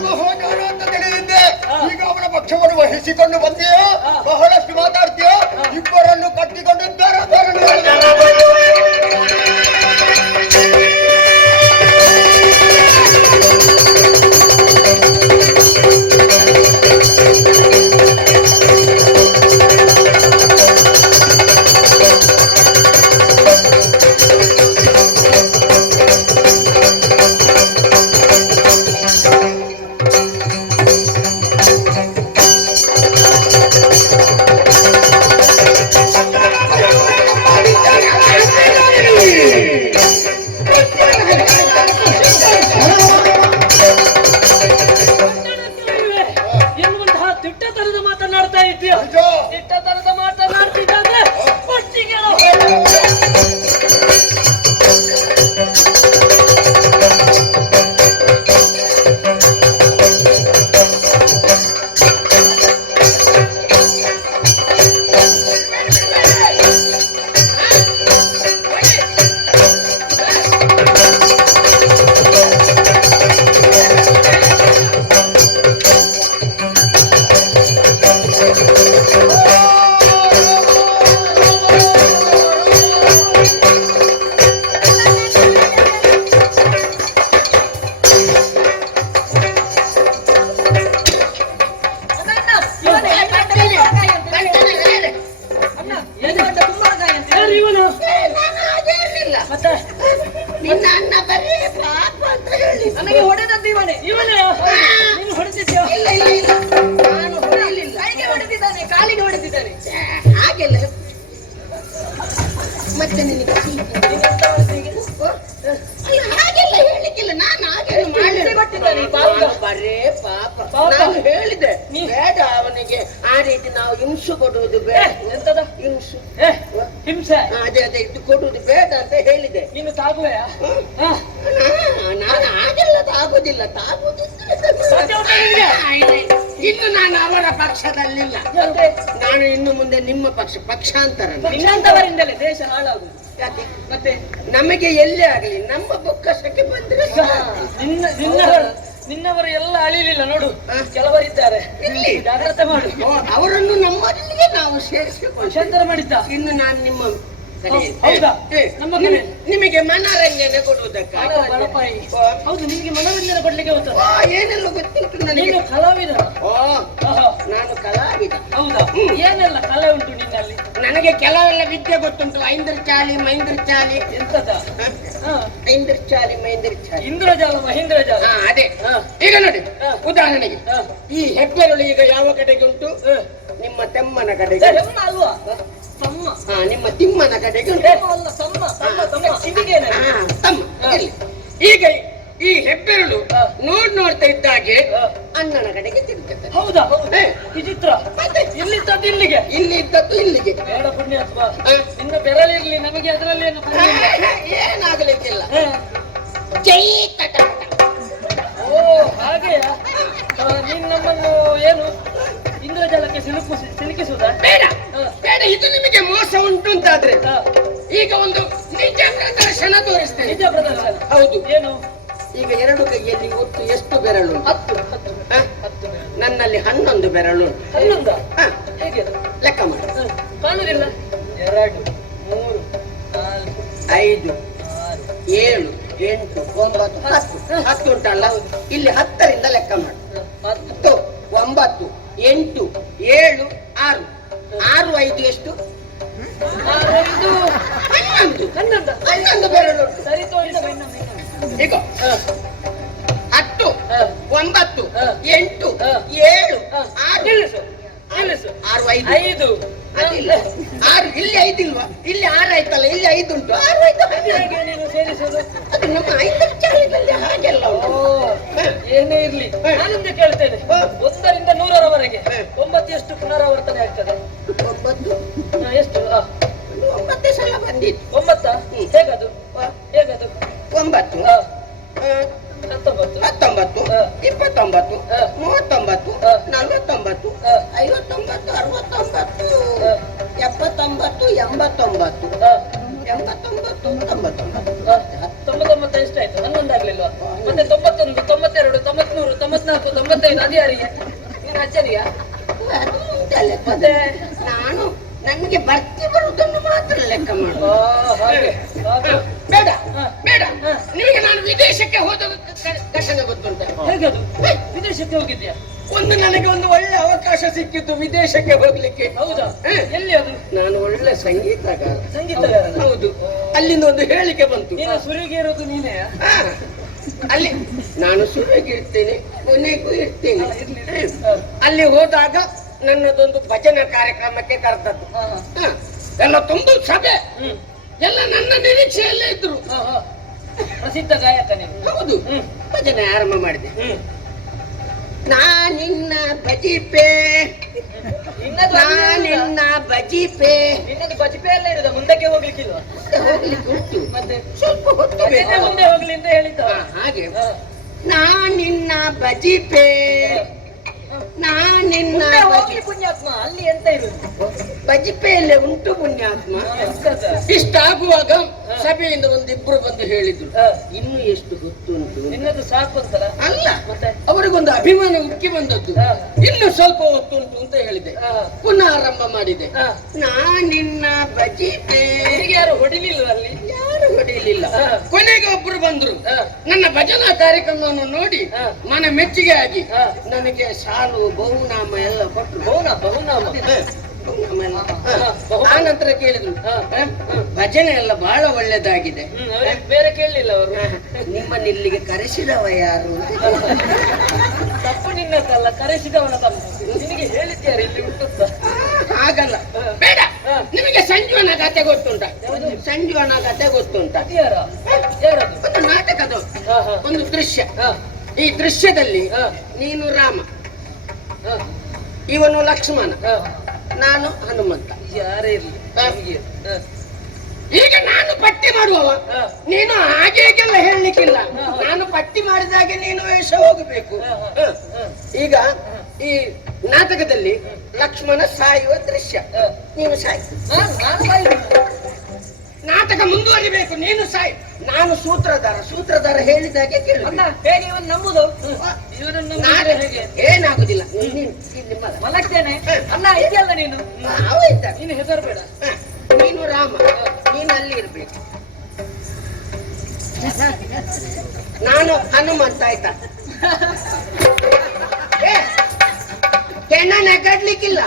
ಮಹೋದರ ಅಂತ ತಿಳಿದಿದ್ದೆ. ಈಗ ಅವನ ಪಕ್ಷವನ್ನು ವಹಿಸಿಕೊಂಡು ಬಂದೆಯೋ, ಬಹಳಷ್ಟು ಮಾತಾಡ್ತೀಯೋ. ಇಬ್ಬರನ್ನು ಕಟ್ಟಿಕೊಂಡಿದ್ದಾರೆ. ಎನ್ನುವಂತಹ ತಿಟ್ಟತನದ ಮಾತನಾಡ್ತಾ ಇದ್ದೀಯ. ನಿಜ. ತಿಟ್ಟತನದ ಮಾತನಾಡ್ತಿದ್ದಾದ್ರೆ ಒಟ್ಟಿಗೆ ಯಾರು ಇವನು? ಮತ್ತೆ ನಿನ್ನ ಅಣ್ಣ ಬರೀ ಪಾಪ ಅಂತ ಹೇಳಿ ನನಗೆ ಹೊಡೆದದ್ದು ಇವನೇ. ಇವನೇ ನೀನು ಹೊಡೆದಿದ್ಯಾ? ಇಲ್ಲ ಇಲ್ಲ ಇಲ್ಲ ನಾನು ಹೊಡೆಯಲಿಲ್ಲ. ಕೈಗೆ ಹೊಡೆದಿದ್ದಾನೆ, ಕಾಲಿಗೆ ಹೊಡೆದಿದ್ದಾನೆ. ಹಾಗೆಲ್ಲ ಮತ್ತೆ ನಿನಗೆ ಅಲ್ಲ ಹಾಗೆಲ್ಲ ಹೇಳಿಕ್ಕಿಲ್ಲ. ನಾನು ಹಾಗೆಲ್ಲ ಹಿಂಸೆ ಕೊಟ್ಟಿದ್ದಾನೆ ಈ ಪಾಪ. ಬರೇ ಪಾಪ ಪಾಪ. ನಾನು ಹೇಳಿದೆ ನೀ- ಬೇಡ ಅವನಿಗೆ ಆ ರೀತಿ ನಾವು ಹಿಂಸು ಕೊಡುವುದು ಏ, ಬೇಡ. ಎಂತದ? ಹಿಂಸು ಏ, ಹಿಂಸೆ. ಅದೇ ಅದೇ ಇದು ಕೊಡುವುದು ಬೇಡ ಅಂತ ಹೇಳಿದೆ. ನೀನು ತಾಗುವೆಯಾ? ನಾನು ಹಾಗೆಲ್ಲ ತಾಗುದಿಲ್ಲ. ತಾಗುದಿದ್ರೆ ಸಾಧ್ಯ ಉಂಟಾ ನಿನಗೆ? ಇನ್ನು ನಾನು ಅವರ ಪಕ್ಷದಲ್ಲಿಲ್ಲ. ಯಾಕೆ? ನಾನು ಇನ್ನು ಮುಂದೆ ನಿಮ್ಮ ಪಕ್ಷಾಂತರ. ನಿನ್ನಂತವರಿಂದಲೇ ದೇಶ ಹಾಳಾಗುವುದು. ಯಾಕೆ? ಮತ್ತೆ ನಮಗೆ ಎಲ್ಲೇ ಆಗಲಿ ನಮ್ಮ ಬೊಕ್ಕಸಕ್ಕೆ ಬಂದ್ರೆ ಸಾಕು. ನಿನ್ನವರು ಎಲ್ಲ ಅಳಿಲಿಲ್ಲ ನೋಡು. ಕೆಲವರಿದ್ದಾರೆ, ಇಲ್ಲಿ ಜಾಗ್ರತೆ ಮಾಡು. ಅವರನ್ನು ನಮ್ಮಲ್ಲಿಗೆ ನಾವು ಸೇರಿಸಿಕೊಂಡು ಪಕ್ಷಾಂತರ ಮಾಡಿದ್ದ. ಇನ್ನು ನಾನು ನಿಮ್ಮ ಹೌದಾ? ನಮ್ಮ ಕಡೆ ನಿಮಗೆ ಮನರಂಜನೆ ಕೊಡುವುದಕ್ಕಾಗಿ ಬಡಪಾಯಿ. ಹೌದು, ನಿಮಗೆ ಮನೋರಂಜನೆ ಕೊಡ್ಲಿಕ್ಕೆ ಹೋಗ್ತದೆ. ಏನೆಲ್ಲ ಗೊತ್ತುಂಟು ನನಗೆ. ನೀನು ಕಲಾವಿದ. ನಾನು ಕಲಾವಿದ. ಹೌದಾ? ಏನೆಲ್ಲ ಕಲೆ ಉಂಟು ನಿನ್ನಲ್ಲಿ? ನನಗೆ ಕೆಲವೆಲ್ಲ ವಿದ್ಯೆ ಗೊತ್ತುಂಟು. ಐಂದ್ರಚಾಲಿ ಮೈಂದ್ರಚಾಲಿ. ಎಂತದ? ಐಂದ್ರಚಾಲಿ ಮೈಂದ್ರಚಾಲಿ. ಇಂದ್ರಜಾಲ ಮಹೇಂದ್ರಜಾಲ. ಅದೇ. ಈಗ ನೋಡಿ, ಉದಾಹರಣೆಗೆ ಈ ಹೆಬ್ಬೆರಳು ಈಗ ಯಾವ ಕಡೆಗೆ ಉಂಟು? ನಿಮ್ಮ ತೆಮ್ಮನ ಕಡೆಗೆ. ಹೆಮ್ಮ ಅಲ್ವಾ? ತಮ್ಮ. ನಿಮ್ಮ ತಿಮ್ಮನ ಕಡೆಗೆ ಉಂಟು. ಹೆಮ್ಮ ಅಲ್ಲ, ತಮ್ಮ. ತಮ್ಮ ಕಿವಿಗೇನೆ. ತಮ್ಮ. ಇರ್ಲಿ. ಈಗ ಈ ಹೆಬ್ಬೆರಳು ನೋಡ್ತಾ ಇದ್ದಾಗೆ ಅಣ್ಣನ ಕಡೆಗೆ ತಿರುಗುತ್ತದೆ. ಹೌದಾ? ವಿಚಿತ್ರ. ಇಲ್ಲಿದ್ದದ್ದು ಇಲ್ಲಿಗೆ, ಇಲ್ಲಿ ಇದ್ದದ್ದು ಇಲ್ಲಿಗೆ. ಬೇಡ ಪುಣ್ಯಾತ್ಮ. ನಿನ್ನ ಬೆರಳಿರ್ಲಿ, ನಮಗೆ ಅದರಲ್ಲಿ ಏನು ಏನಾಗಲಿಕ್ಕಿಲ್ಲ. ಜೈ ಕಟ. ಓ ಹಾಗೆಯಾ? ನೀನು ನಮ್ಮನ್ನು ಏನು ಇಂದ್ರಜಾಲಕ್ಕೆ ಸಿಲುಕಿಸುವುದಾ? ಬೇಡ ಬೇಡ, ಇದು ನಿಮಗೆ ಮೋಸ ಉಂಟು ಅಂತಾದ್ರೆ ಈಗ ಒಂದು ನಿಜ ಪ್ರದರ್ಶನ ತೋರಿಸ್ತೇನೆ. ನಿಜ ಪ್ರದರ್ಶನ? ಹೌದು. ಏನು? ಈಗ ಎರಡು ಕೈಯಲ್ಲಿ ಒಟ್ಟು ಎಷ್ಟು ಬೆರಳು? 10. ನನ್ನಲ್ಲಿ 11 ಬೆರಳು. 11? ಹೇಗೆ ಲೆಕ್ಕ ಮಾಡಿ. ಕಾಣುದಿಲ್ಲ. 2, 3, 4, 5, 7, 8, 9, 10. 10 ಉಂಟಲ್ಲ, ಇಲ್ಲಿ 10ರಿಂದ ಲೆಕ್ಕ ಮಾಡಿ. 10, 9, 8, 7, 6. 6, 5 ಎಷ್ಟು? ಇದು ಹನ್ನೊಂದು ಹನ್ನೊಂದ 11 ಬೆರಳು ಸರಿ ತೋರಿಸ ಇನ್ನೊಮ್ಮೆ. ಈಗ 10 ಹ. 9 ಹ. 8 ಹ. 7 ಹ. 6 ನಿಲ್ಲಿಸು ನಿಲ್ಲಿಸು 6 5 5 ಅದಿಲ್ಲ 6 ಇಲ್ಲಿ 5 ಇಲ್ವಾ ಇಲ್ಲಿ 6 ಆಯ್ತಲ್ಲ ಇಲ್ಲಿ 5 ಉಂಟು 6 ಆಯ್ತು ಹೇಗೆ ನೀನು ಸೇರಿಸುದು? ಅದು ನಮ್ಮ ಐತಚಾರದಲ್ಲಿ ಹಾಗೆಲ್ಲ ಓ ಉಂಟು. ಏನೇ ಇರ್ಲಿ ನಾನೊಂದು ಕೇಳ್ತೇನೆ 1ರಿಂದ 100ರವರೆಗೆ 9 ಎಷ್ಟು ಪುನರಾವರ್ತನೆ ಆಗ್ತದೆ? 9 ಎಷ್ಟು 9 ಸಲ ಬಂದಿತ್ತು 9 ಹೇಗದು ಹೇಗದು 9 ಹ. 19 19 ಹ. 29 ಹ. 39 ಹ. 49 ಹ. 59 69 ಹ. 79 89 ಹ. 89 99 99 ಎಷ್ಟಾಯ್ತು? 11 ಆಗ್ಲಿಲ್ವಾ? ಮತ್ತೆ 91 92 93 94 95 ಅದು ಯಾರಿಗೆ? ನಿನ್ನ ಅಜ್ಜನಿಗೆ? ಅದು ಉಂಟಲ್ಲ ಮತ್ತೆ ನಾನು ನನಗೆ ಬರ್ತಿ ಬರುವುದನ್ನು ಮಾತ್ರ ಲೆಕ್ಕ ಮಾಡು ಹಾಗೆ ಬೇಡ ಹ. ಬೇಡ ಹ. ನಿಮಗೆ ನಾನು ವಿದೇಶಕ್ಕೆ ಹೋದ ಘಟನೆ ಗೊತ್ತುಂಟ ಹೇಗದು? ವಿದೇಶಕ್ಕೆ ಹೋಗಿದ್ಯಾ? ನನಗೆ ಒಂದು ಒಳ್ಳೆ ಅವಕಾಶ ಸಿಕ್ಕಿತ್ತು ವಿದೇಶಕ್ಕೆ ಹೋಗ್ಲಿಕ್ಕೆ. ಹೌದಾ? ಹ. ಎಲ್ಲಿ ಅದು? ನಾನು ಒಳ್ಳೆ ಸಂಗೀತಗಾರ. ಸಂಗೀತಗಾರನ? ಹೌದು. ಅಲ್ಲಿಂದ ಒಂದು ಹೇಳಿಕೆ ಬಂತು. ನೀನು ಸುರಿಗೆ ಇರೋದು ನೀನೇ? ಹಾ. ಅಲ್ಲಿ ನಾನು ಸುರಿಗೆ ಇರ್ತೇನೆ ಕೊನೆಗೂ ಇರ್ತೇನೆ. ಇರ್ಲಿ. ಹ. ಅಲ್ಲಿ ಹೋದಾಗ ನನ್ನದೊಂದು ಭಜನಾ ಕಾರ್ಯಕ್ರಮಕ್ಕೆ ಕರೆದದ್ದು. ಹ. ಎಲ್ಲ ತುಂಬ ಸಭೆ ಹ್ಮ್. ಎಲ್ಲ ನನ್ನ ನಿರೀಕ್ಷೆಯಲ್ಲೇ ಇದ್ರು. ಪ್ರಸಿದ್ಧ ಗಾಯಕ ನೀನು. ಹೌದು. ಹ್ಮ್. ಭಜನೆ ಆರಂಭ ಮಾಡಿದೆ. ಹ್ಮ್. ನಾನಿನ್ನ ಬಜಿಪೆ ನಿನ್ನದು ನಾನಿನ್ನ ಬಜಿಪೆ ನಿನ್ನದು ಬಜಿಪೆ ಎಲ್ಲ ಇರುದ? ಮುಂದಕ್ಕೆ ಹೋಗ್ಲಿಕ್ಕಿಲ್ವಾ? ಹೋಗ್ಲಿಕ್ಕೆ ಉಂಟು ಮತ್ತೆ ಸ್ವಲ್ಪ ಹೊತ್ತು ಅದೇನೇ ಬೇಕು. ಮುಂದೆ ಹೋಗ್ಲಿ ಅಂತ ಹೇಳಿದ್ದ. ಹಾಗೆ ಹ. ನಾನಿನ್ನ ಬಜಿಪೆ ನಾನಿನ್ನ ಮುಂದೆ ಹೋಗ್ಲಿ ಪುಣ್ಯಾತ್ಮ, ಅಲ್ಲಿ ಎಂತ ಇರುದು? ಬಜಿಪೆಯಲ್ಲೇ ಉಂಟು ಪುಣ್ಯಾತ್ಮ. ಎಂತದ? ಇಷ್ಟಾಗುವಾಗ ಸಭೆಯಿಂದ ಒಂದಿಬ್ರು ಬಂದು ಹೇಳಿದ್ರು, ಹ. ಇನ್ನು ಎಷ್ಟು ಗೊತ್ತುಂಟು. ನಿನ್ನದು ಸಾಕು ಅಂತಲ್ಲ? ಅಲ್ಲ, ಮತ್ತೆ ಅವರಿಗೊಂದು ಅಭಿಮಾನ ಉಕ್ಕಿ ಬಂದದ್ದು. ಹ. ಇನ್ನು ಸ್ವಲ್ಪ ಹೊತ್ತುಂಟು ಅಂತ ಹೇಳಿದೆ. ಹ. ಪುನಃ ಆರಂಭ ಮಾಡಿದೆ. ಹ. ನಾನಿನ್ನ ಬಜಿಪೆ. ನಿನಗೆ ಯಾರು ಹೊಡಿಲಿಲ್ವ ಅಲ್ಲಿ? ಯಾರು ಹೊಡೆಯಲಿಲ್ಲ. ಹ. ಕೊನೆಗೆ ಒಬ್ರು ಬಂದ್ರು. ಹ. ನನ್ನ ಭಜನಾ ಕಾರ್ಯಕ್ರಮವನ್ನು ನೋಡಿ ಹ. ಮನ ಮೆಚ್ಚುಗೆ ಆಗಿ ಹ. ನನಗೆ ಸಾಲು ಬಹುನಾಮ ಎಲ್ಲ ಕೊಟ್ಟರು. ಬಹುನಾಮ ಬಹುನಾಮ ಎಲ್ಲ. ಹ. ಹ. ಆ ನಂತರ ಕೇಳಿದ್ರು, ಹ. ಭಜನೆ ಎಲ್ಲ ಬಹಳ ಒಳ್ಳೆದಾಗಿದೆ. ಅವ್ರಿಗೆ ಬೇರೆ ಕೇಳಲಿಲ್ಲ ಅವರು. ನಿಮ್ಮನ್ನ ಇಲ್ಲಿಗೆ ಕರೆಸಿದವ ಯಾರು ಅಂತ ತಪ್ಪು ನಿನ್ನದಲ್ಲ, ಕರೆಸಿದವನ ತಪ್ಪು. ನಿನಗೆ ಹೇಳಿದ್ಯಾರು ಇಲ್ಲಿ ಉಂಟು? ಹಾಗಲ್ಲ. ಹ. ಬೇಡ. ಹ. ನಿಮಗೆ ಸಂಜೀವನ ಕಥೆ ಗೊತ್ತುಂಟ? ಯಾವುದು? ಸಂಜೀವನ ಕಥೆ ಗೊತ್ತುಂಟ? ಯಾರ ಯಾರದು? ಒಂದು ನಾಟಕದ ಹ, ಹ. ಒಂದು ದೃಶ್ಯ. ಹ. ಈ ದೃಶ್ಯದಲ್ಲಿ ಹ. ನೀನು ರಾಮ, ಹ. ಇವನು ಲಕ್ಷ್ಮಣ, ಹ. ನಾನು ಹನುಮಂತ. ಯಾರೇ ಇರ್ಲಿ ಹ. ನಿನಗೆ. ಹ. ಈಗ ನಾನು ಪಟ್ಟಿ ಮಾಡುವವ, ಹ. ನೀನು ಹಾಗೇಗೆಲ್ಲ ಹೇಳಲಿಕ್ಕಿಲ್ಲ. ಹ. ನಾನು ಪಟ್ಟಿ ಮಾಡಿದಾಗೆ ನೀನು ವೇಷ ಹೋಗಬೇಕು. ಹ. ಹ. ಹ. ಈಗ ಈ ನಾಟಕದಲ್ಲಿ ಲಕ್ಷ್ಮಣ ಸಾಯುವ ದೃಶ್ಯ, ಹ. ನೀನು ಸಾಯಿ. ನಾನು ಸಾಯುವುದಿಲ್ಲ. ನಾಟಕ ಮುಂದುವರಿಬೇಕು, ನೀನು ಸಾಯಿ. ನಾನು ಸೂತ್ರಧಾರ ಹೇಳಿದಾಗೆ ಕೇಳು. ಅಣ್ಣ ಹೇಗೆ ಇವನು ನಂಬುದು? ಇವನನ್ನು ನಂಬಿದ್ರೆ ಹೇಗೆ? ಏನಾಗುದಿಲ್ಲ. ನೀನು ಇಲ್ಲಿ ಮಲಗ್ತೇನೆ. ಅಣ್ಣ ಇದೆಯಲ್ಲ ನೀನು, ಅವ ಇದ್ದ. ನೀನು ಹೆದರ್ಬೇಡ. ಹ. ನೀನು ರಾಮ, ನೀನು ಅಲ್ಲಿ ಇರ್ಬೇಕು. ನಾನು ಹನುಮಂತ, ಆಯ್ತಾ? ಕೆಣ ನಗಡ್ಲಿಕ್ಕಿಲ್ಲ.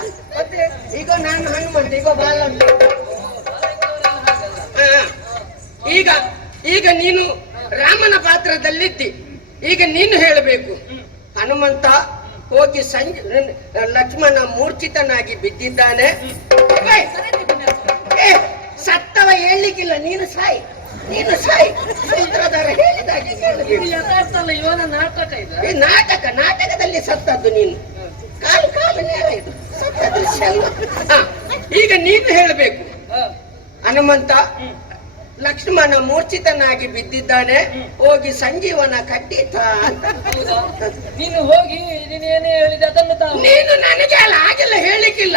ಈಗ ನಾನು ಹನುಮಂತ, ಈಗ ಬಾಲ ಉಂಟು. ಹ. ಈಗ ಈಗ ನೀನು ರಾಮನ ಪಾತ್ರದಲ್ಲಿದ್ದಿ. ಈಗ ನೀನು ಹೇಳಬೇಕು, ಹನುಮಂತ ಹೋಗಿ ಲಕ್ಷ್ಮಣ ಮೂರ್ಛಿತನಾಗಿ ಬಿದ್ದಿದ್ದಾನೆ. ಸತ್ತವ ಹೇಳಲಿಕ್ಕಿಲ್ಲ, ನೀನು ಸಾಯಿ, ನೀನು ಸಾಯಿ. ಸೂತ್ರಧಾರ ಹೇಳಿದಾಗೆ ಕೇಳಬೇಕು. ಇದು ಯಥಾರ್ಥ ಅಲ್ಲ, ಇವನ ನಾಟಕ ಇದು. ಈ ನಾಟಕದಲ್ಲಿ ಸತ್ತದ್ದು ನೀನು. ಕಾಲು ನೇರ ಇದು ಸತ್ತ ದೃಶ್ಯ ಅಲ್ಲ. ಹ. ಈಗ ನೀನು ಹೇಳಬೇಕು, ಹನುಮಂತ ಲಕ್ಷ್ಮಣ ಮೂರ್ಛಿತನಾಗಿ ಬಿದ್ದಿದ್ದಾನೆ, ಹೋಗಿ ಸಂಜೀವನ ಕಟ್ಟಿತ ಅಂತ. ಹೌದಾ? ನೀನು ಹೋಗಿ ನೀನೇನೇ ಹೇಳಿದೆ ಅದನ್ನು ತಾವು. ನೀನು ನನಗೆ ಅಲ್ಲ ಹಾಗೆಲ್ಲ ಹೇಳಿಕ್ಕಿಲ್ಲ,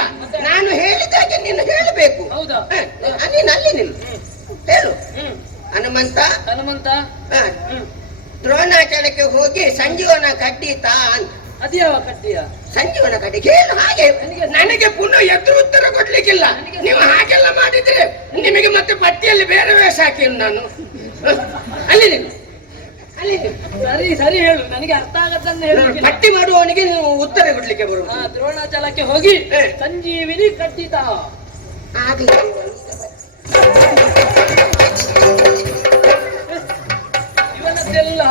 ನಾನು ಹೇಳಿದಾಗೆ ನೀನು ಹೇಳಬೇಕು. ಹೌದಾ? ನೀನು ಅಲ್ಲಿ ನಿಲ್ಲು, ಹೇಳು. ಹನುಮಂತ ಹನುಮಂತ ಹ, ದ್ರೋಣಾಚಾರ್ಯಕ್ಕೆ ಹೋಗಿ ಸಂಜೀವನ ಕಟ್ಟಿತ ಅಂತ. ಅದ್ಯಾವ ಕಟ್ಟಿಯ? ಸಂಜೀವನ ಕಟ್ಟಿ ಹೇಳು. ಹಾಗೆ ನನಗೆ ಪುನಃ ಎದುರು ಉತ್ತರ ಕೊಡ್ಲಿಕ್ಕಿಲ್ಲ. ನೀವು ಹಾಗೆಲ್ಲ ಮಾಡಿದ್ರೆ ನಿಮಗೆ ಮತ್ತೆ ಪಟ್ಟಿಯಲ್ಲಿ ಬೇರೆ ವೇಷ ಹಾಕಿ ನಾನು. ಅಲ್ಲಿ ನಿಲ್ಲು, ಅಲ್ಲಿ ನಿಲ್ಲು. ಸರಿ ಸರಿ ಹೇಳು, ನನಗೆ ಅರ್ಥ ಆಗದ್ದನ್ನು ಹೇಳು. ಪಟ್ಟಿ ಮಾಡುವವನಿಗೆ ನೀವು ಉತ್ತರ ಕೊಡ್ಲಿಕ್ಕೆ ಬರುವುದು. ದ್ರೋಣಾಚಲಕ್ಕೆ ಹೋಗಿ ಸಂಜೀವಿನಿ ಕಟ್ಟಿತ. ಆಗ್ಲಿ ಇವನದ್ದೆಲ್ಲ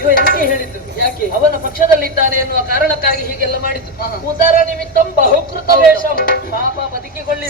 ಇವ ಯಾಕೆ ಹೇಳಿದ್ದು? ಯಾಕೆ ಅವನ ಪಕ್ಷದಲ್ಲಿದ್ದಾನೆ ಎನ್ನುವ ಕಾರಣಕ್ಕಾಗಿ ಹೀಗೆಲ್ಲ ಮಾಡಿದ್ದು. ಉದರ ನಿಮಿತ್ತಂ ಬಹುಕೃತ ವೇಷಂ, ಪಾಪ ಬದುಕಿಕೊಳ್ಳಿ.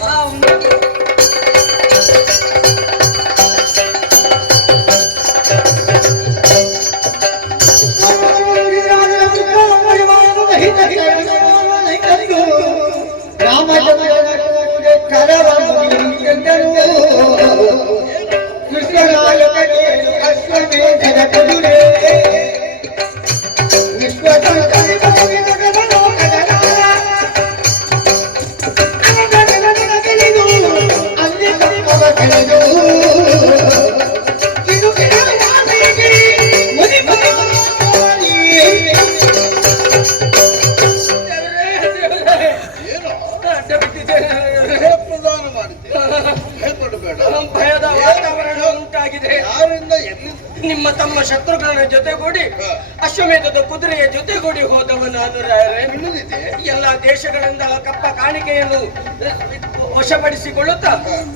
ಭಯದ ವಾತಾವರಣ ಉಂಟಾಗಿದೆ. ನಿಮ್ಮ ತಮ್ಮ ಶತ್ರುಘ್ನನ ಜೊತೆಗೂಡಿ ಅಶ್ವಮೇಧದ ಕುದುರೆಯ ಜೊತೆಗೂಡಿ ಹೋದವ ನಾನು ರಾಯರೇ. ಎಲ್ಲಾ ದೇಶಗಳಿಂದ ಕಪ್ಪ ಕಾಣಿಕೆಯನ್ನು ವಶಪಡಿಸಿಕೊಳ್ಳುತ್ತಾ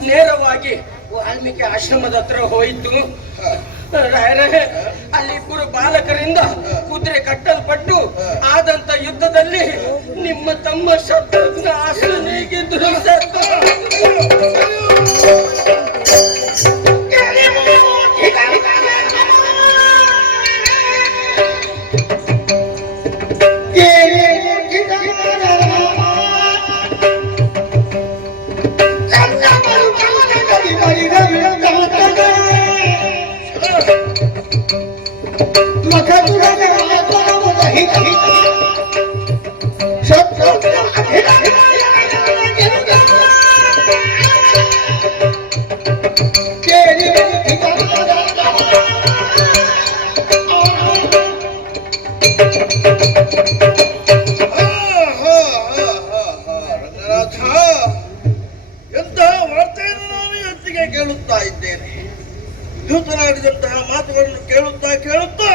ನೇರವಾಗಿ ವಾಲ್ಮೀಕಿ ಆಶ್ರಮದ ಹತ್ರ ಹೋಯಿತು ರಾಯರೇ. ಅಲ್ಲಿ ಇಬ್ಬರು ಬಾಲಕರಿಂದ ಕುದುರೆ ಕಟ್ಟಲ್ಪಟ್ಟು ಆದಂತ ಯುದ್ಧದಲ್ಲಿ ನಿಮ್ಮ ತಮ್ಮ ಶತ್ರುಘ್ನ ಅಶ್ವನಿಗಿದ್ದು ಕೇಳುತ್ತಾ ಇದ್ದೇನೆ. ಧೂತನಾಡಿದಂತಹ ಮಾತುಗಳನ್ನು ಕೇಳುತ್ತಾ ಕೇಳುತ್ತಾ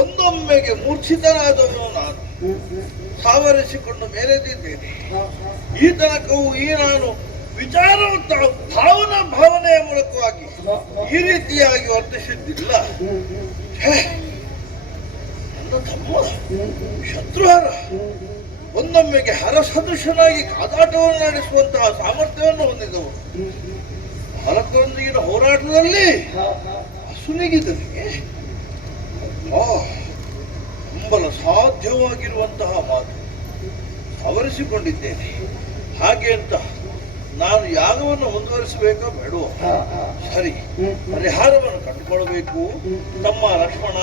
ಒಂದೊಮ್ಮೆಗೆ ಮೂರ್ಛಿತನಾದವನು ನಾನು ಸಾವರಿಸಿಕೊಂಡು ಮೇಲೆದಿದ್ದೇನೆ. ಈ ತನಕವೂ ಈ ನಾನು ವಿಚಾರವಂತ ಭಾವನೆಯ ಮೂಲಕವಾಗಿ ಈ ರೀತಿಯಾಗಿ ವರ್ತಿಸಿದ್ದಿಲ್ಲ. ನನ್ನ ತಮ್ಮ ಶತ್ರುಹರ ಒಂದೊಮ್ಮೆಗೆ ಹರಸದೃಶನಾಗಿ ಕಾದಾಟವನ್ನು ನಡೆಸುವಂತಹ ಸಾಮರ್ಥ್ಯವನ್ನು ಹೊಂದಿದವು. ಭಾರತದೊಂದಿಗಿನ ಹೋರಾಟದಲ್ಲಿ ಅಸುನಿಗಿದನಿಗೆ ಹಂಬಲ ಸಾಧ್ಯವಾಗಿರುವಂತಹ ಮಾತು ಆವರಿಸಿಕೊಂಡಿದ್ದೇನೆ. ಹಾಗೆ ಅಂತ ನಾನು ಯಾಗವನ್ನು ಮುಂದುವರಿಸಬೇಕಾ ಬೇಡವೋ? ಸರಿ, ಪರಿಹಾರವನ್ನು ಕಂಡುಕೊಳ್ಳಬೇಕು. ತಮ್ಮ ಲಕ್ಷ್ಮಣ,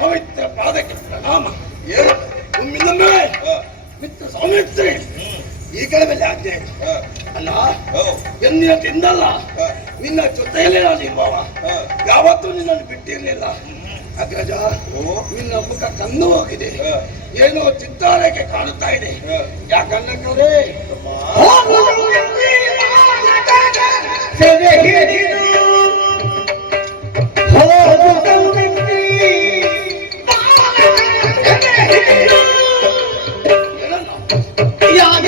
ಪವಿತ್ರ ಪಾದಕ್ಕೆ ಪ್ರಣಾಮ. ಮಿತ್ರ ಸೌಮಿತ್ರಿ ಈ ಕಡೆ ಮೇಲೆ ಆಜ್ಞೆ ಅಲ್ಲ, ಎಂದಿನ ತಿಂದಲ್ಲ ನಿನ್ನ ಜೊತೆಯಲ್ಲೇ ನಾನು ಇರುವವ, ಯಾವತ್ತೂ ನಿನ್ನನ್ನು ಬಿಟ್ಟಿರ್ಲಿಲ್ಲ. ಅಗ್ರಜ, ನಿನ್ನ ಮುಖ ಕಣ್ಣು ಹೋಗಿದೆ, ಏನೋ ಚಿತ್ತಾರಕ್ಕೆ ಕಾಣುತ್ತಾ ಇದೆ. ಯಾಕಂದ್ರೆ ಯಾಗ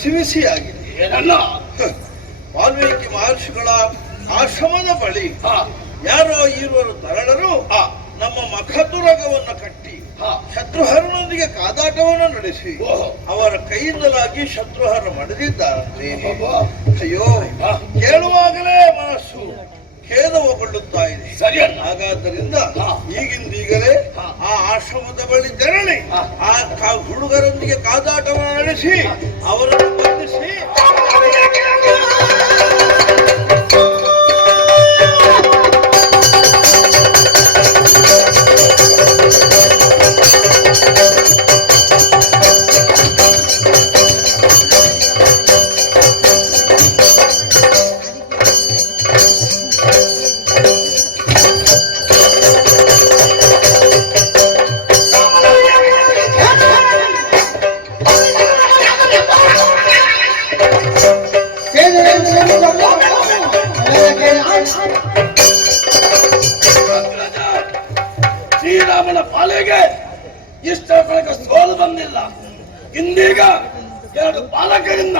ಕಸಿವಿಸಿಯಾಗಿದೆ. ಏನನ್ನ ವಾಲ್ಮೀಕಿ ಮಹರ್ಷಿಗಳ ಆಶ್ರಮದ ಬಳಿ ಯಾರೋ ಈರುವರು ತರಳರು ನಮ್ಮ ಮಖದುರಗವನ್ನು ಕಟ್ಟಿ ಶತ್ರುಹರನೊಂದಿಗೆ ಕಾದಾಟವನ್ನು ನಡೆಸಿ ಅವರ ಕೈಯಿಂದಲಾಗಿ ಶತ್ರುಹರ ಮಡಿದಿದ್ದಾರಂತೆ. ಅಯ್ಯೋ, ಕೇಳುವಾಗಲೇ ಮನಸ್ಸು ಖೇದವಗೊಳ್ಳುತ್ತಾ ಇದೆ. ಸರಿ. ಹಾಗಾದ್ದರಿಂದ ಈಗಿಂದೀಗಲೇ ಆ ಆಶ್ರಮದ ಬಳಿ ತೆರಳಿ ಆ ಹುಡುಗರೊಂದಿಗೆ ಕಾದಾಟವನ್ನು ನಡೆಸಿ ಅವರನ್ನು ಬಂಧಿಸಿ ಶ್ರೀರಾಮನ ಪಾಲಿಗೆ ಇಷ್ಟ ತನಕ ಸೋಲು ಬಂದಿಲ್ಲ. ಇಂದೀಗ 2 ಪಾಲಕರಿಂದ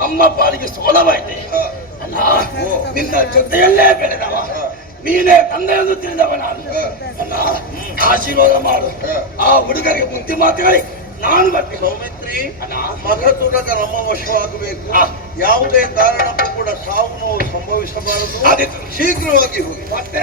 ನಮ್ಮ ಪಾಲಿಗೆ ಸೋಲವಾಯ್ತೆ. ಅಲ್ಲ, ನಿನ್ನ ಜೊತೆಯಲ್ಲೇ ಬೆಳೆದವ, ನೀನೇ ತಂದೆಯನ್ನು ತಿಳಿದವ ನಾನು. ಅಲ್ಲ, ಆಶೀರ್ವಾದ ಮಾಡು. ಆ ಹುಡುಗರಿಗೆ ಬುದ್ಧಿ ಮಾತುಗಳಿ ನಾನು ಬರ್ತೀನಿ. ಸೌಮಿತ್ರಿ, ಮಖದುರಗ ನಮ್ಮ ವಶವಾಗಬೇಕು. ಯಾವುದೇ ಕಾರಣಕ್ಕೂ ಕೂಡ ಸಾವು ನೋವು ಸಂಭವಿಸಬಾರದು. ಆದೀತು. ಶೀಘ್ರವಾಗಿ ಹೋಗಿ. ಮತ್ತೆ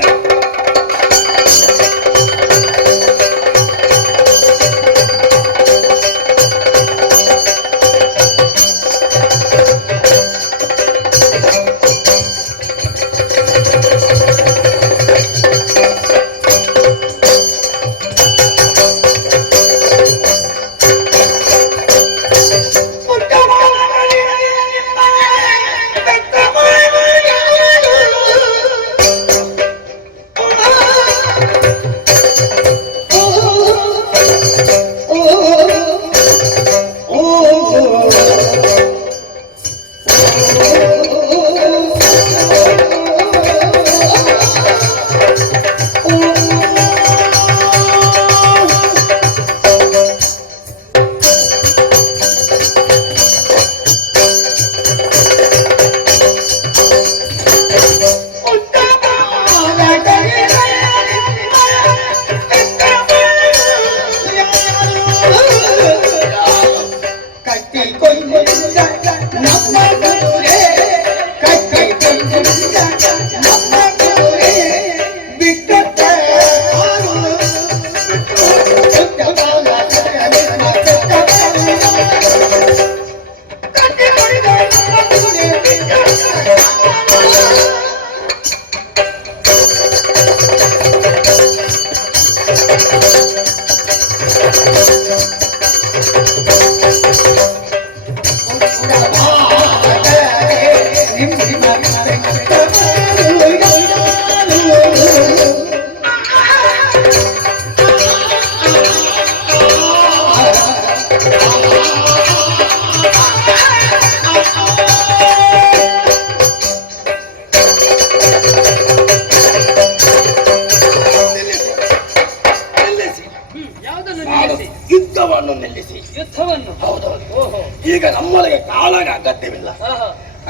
ಯುದ್ಧವನ್ನು ನಿಲ್ಲಿಸಿ. ಯುದ್ಧವನ್ನು? ಹೌದೌದು. ಓಹೋ. ಈಗ ನಮ್ಮೊಳಗೆ ಕಾಲಾಗ ಅಗತ್ಯವಿಲ್ಲ,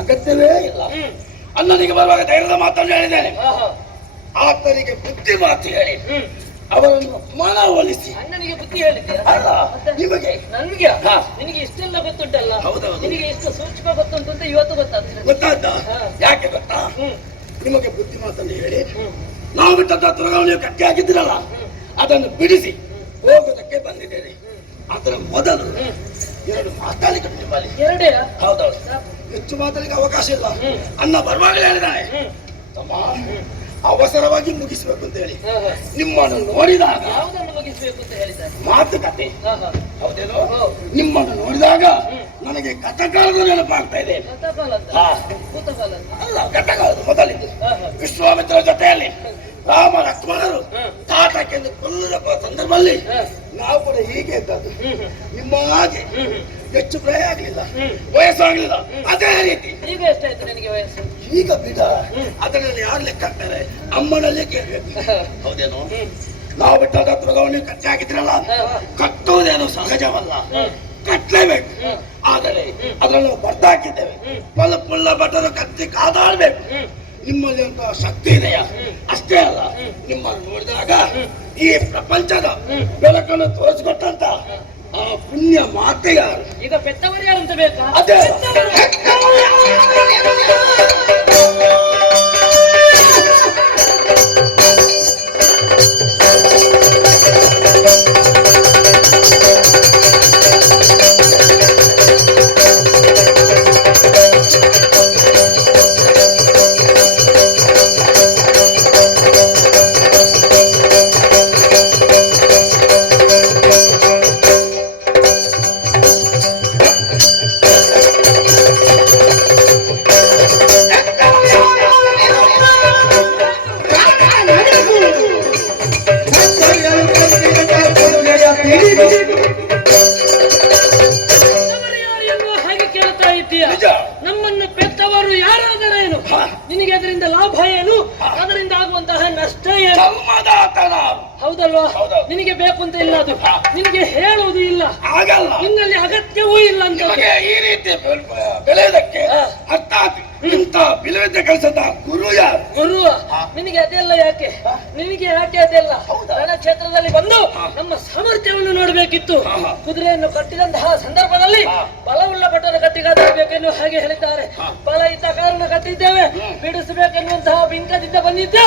ಅಗತ್ಯವೇ ಇಲ್ಲ. ಅಣ್ಣನಿಗೆ ಬರುವಾಗ ಧೈರ್ಯದ ಮಾತನ್ನು ಹೇಳಿದ್ದೇನೆ. ಆತನಿಗೆ ಬುದ್ಧಿ ಮಾತು ಹೇಳಿ ಅವರನ್ನು ಮನವೊಲಿಸಿ. ಅಣ್ಣನಿಗೆ ಬುದ್ಧಿ ಹೇಳಿದ್ದೆ? ಅಲ್ಲ, ನಿಮಗೆ. ನನ್ಗೆ? ಹಾ. ನಿನಗೆ ಇಷ್ಟೆಲ್ಲ ಗೊತ್ತುಂಟಲ್ಲ. ಹೌದೌದು. ನಿನಗೆ ಎಷ್ಟು ಸೂಕ್ಷ್ಮ ಗೊತ್ತುಂಟು ಅಂತ ಇವತ್ತು ಗೊತ್ತಾಗ್ತದೆ. ಗೊತ್ತಾದ? ಯಾಕೆ ಗೊತ್ತಾ? ನಿಮಗೆ ಬುದ್ಧಿ ಮಾತನ್ನು ಹೇಳಿ ನಾವು ಬಿಟ್ಟಂತ ತುರಗವನ್ನು ನೀವು ಕಟ್ಟಿ ಹಾಕಿದ್ದೀರಲ್ಲ, ಅದನ್ನು ಬಿಡಿಸಿ ಹೋಗೋದಕ್ಕೆ ಬಂದಿದ್ದೇನೆ. ಅದರ ಮೊದಲು 2 ಮಾತಾಡಿಕೊಂಡು ನಿಮ್ಮಲ್ಲಿ. ಎರಡೇ? ಹೌದೌದು. ಹೆಚ್ಚು ಮಾತಾಡಲಿಕ್ಕೆ ಅವಕಾಶ ಇಲ್ಲ. ಅಣ್ಣ ಬರುವಾಗಲೇ ಹೇಳಿದ್ದಾನೆ, ತಮ್ಮ ಅವಸರವಾಗಿ ಮುಗಿಸ್ಬೇಕು ಅಂತ ಹೇಳಿ. ನಿಮ್ಮನ್ನು ನೋಡಿದಾಗ ಯಾವುದನ್ನು ಮುಗಿಸ್ಬೇಕು ಅಂತ ಹೇಳಿದ್ದಾರೆ? ಮಾತುಕತೆ. ಹೌದೇನೋ? ನಿಮ್ಮನ್ನು ನೋಡಿದಾಗ ನನಗೆ ಕಥಕಾಲದ ನೆನಪಾಗ್ತಾ ಇದೆ. ಕಥಕಾಲ ಅಂತ? ಭೂತಕಾಲ ಅಂತ? ಅಲ್ಲ, ಕಥಕಾಲದ ಮೊದಲಿದ್ದು ವಿಶ್ವಾಮಿತ್ರ ಜೊತೆಯಲ್ಲಿ ರಾಮ ಲಕ್ಷ್ಮಣರು ತಾಟಕ್ಕೆಂದು ಕೊಲ್ಲದ ಸಂದರ್ಭದಲ್ಲಿ ನಾವು ಕೂಡ ಹೀಗೆ ಇದ್ದದ್ದು. ನಿಮ್ಮ ಹಾಗೆ ಹೆಚ್ಚು ಪ್ರಾಯ ಆಗ್ಲಿಲ್ಲ, ವಯಸ್ಸಾಗ್ಲಿಲ್ಲ. ಅದೇ ರೀತಿ ಈಗ ಎಷ್ಟಾಯ್ತು ನಿನಗೆ ವಯಸ್ಸು? ಈಗ ಬಿಡ, ಅದರಲ್ಲಿ ಯಾರು ಲೆಕ್ಕ ಹಾಕ್ತಾರೆ? ಅಮ್ಮನಲ್ಲೇ ಕೇಳಬೇಕು. ಹೌದೇನೋ? ನಾವು ಬಿಟ್ಟಾಗ ತುರಗವನ್ನು ಕಟ್ಟಿ ಹಾಕಿದ್ರಲ್ಲ, ಕಟ್ಟುವುದೇನು ಸಹಜವಲ್ಲ. ಕಟ್ಟಲೇಬೇಕು. ಆದರೆ ಅದನ್ನು ನಾವು ಬರ್ದು ಹಾಕಿದ್ದೇವೆ. ಪುಲ್ಲ ಬಟರು ಕತ್ತಿ ಕಾದಾಡ್ಬೇಕು. ನಿಮ್ಮಲ್ಲಿ ಅಂತ ಶಕ್ತಿ ಇದೆಯಾ? ಅಷ್ಟೇ ಅಲ್ಲ, ನಿಮ್ಮನ್ನು ನೋಡಿದಾಗ ಈ ಪ್ರಪಂಚದ ಬೆಳಕನ್ನು ತೋರಿಸ್ಕೊಟ್ಟಂತ ಆ ಪುಣ್ಯ ಮಾತೆ ಯಾರು? ಈಗ ಪೆತ್ತವರು ಯಾರು ಅಂತ ಬೇಕಾ? ಅದೇ ನಮ್ಮನ್ನು ಪೆತ್ತವರು ಯಾರಾದರೇನು? ನಿನಗೆ ಅದರಿಂದ ಲಾಭ ಏನು? ಅದರಿಂದ ಆಗುವಂತಹ ನಷ್ಟ ಏನು? ಹೌದಲ್ವಾ? ನಿನಗೆ ಬೇಕು ಅಂತ ಇಲ್ಲ, ಅದು ನಿನಗೆ ಹೇಳುವುದು ಇಲ್ಲ, ನಿನ್ನಲ್ಲಿ ಅಗತ್ಯವೂ ಇಲ್ಲ ಅಂತ. ಈ ರೀತಿ ಬೆಳೆಯೋದಕ್ಕೆ ಅರ್ಥಾತ್ ಇಂಥ ಬಿಲವಿದ್ದ ಕೆಲಸದ ಗುರು ಯಾರು? ಗುರು ನಿನಗೆ ಅದೆಲ್ಲ ಯಾಕೆ? ನಿನಗೆ ಯಾಕೆ ಅದೆಲ್ಲ? ರಣಕ್ಷೇತ್ರದಲ್ಲಿ ಬಂದು ನಮ್ಮ ಸಾಮರ್ಥ್ಯವನ್ನು ನೋಡಬೇಕಿತ್ತು. ಕುದುರೆಯನ್ನು ಕಟ್ಟಿದಂತಹ ಸಂದರ್ಭದಲ್ಲಿ ಬಲವುಳ್ಳ ಭಟರ ಕಟ್ಟಿಗಾಗಬೇಕೆನ್ನುವ ಹಾಗೆ ಹೇಳಿದ್ದಾರೆ. ಬಲ ಇದ್ದ ಕಾರಣ ಕಟ್ಟಿದ್ದೇವೆ, ಬಿಡಿಸಬೇಕೆನ್ನುವಂತಹ ಬಿಂಕದಿಂದ ಬಂದಿದ್ದು.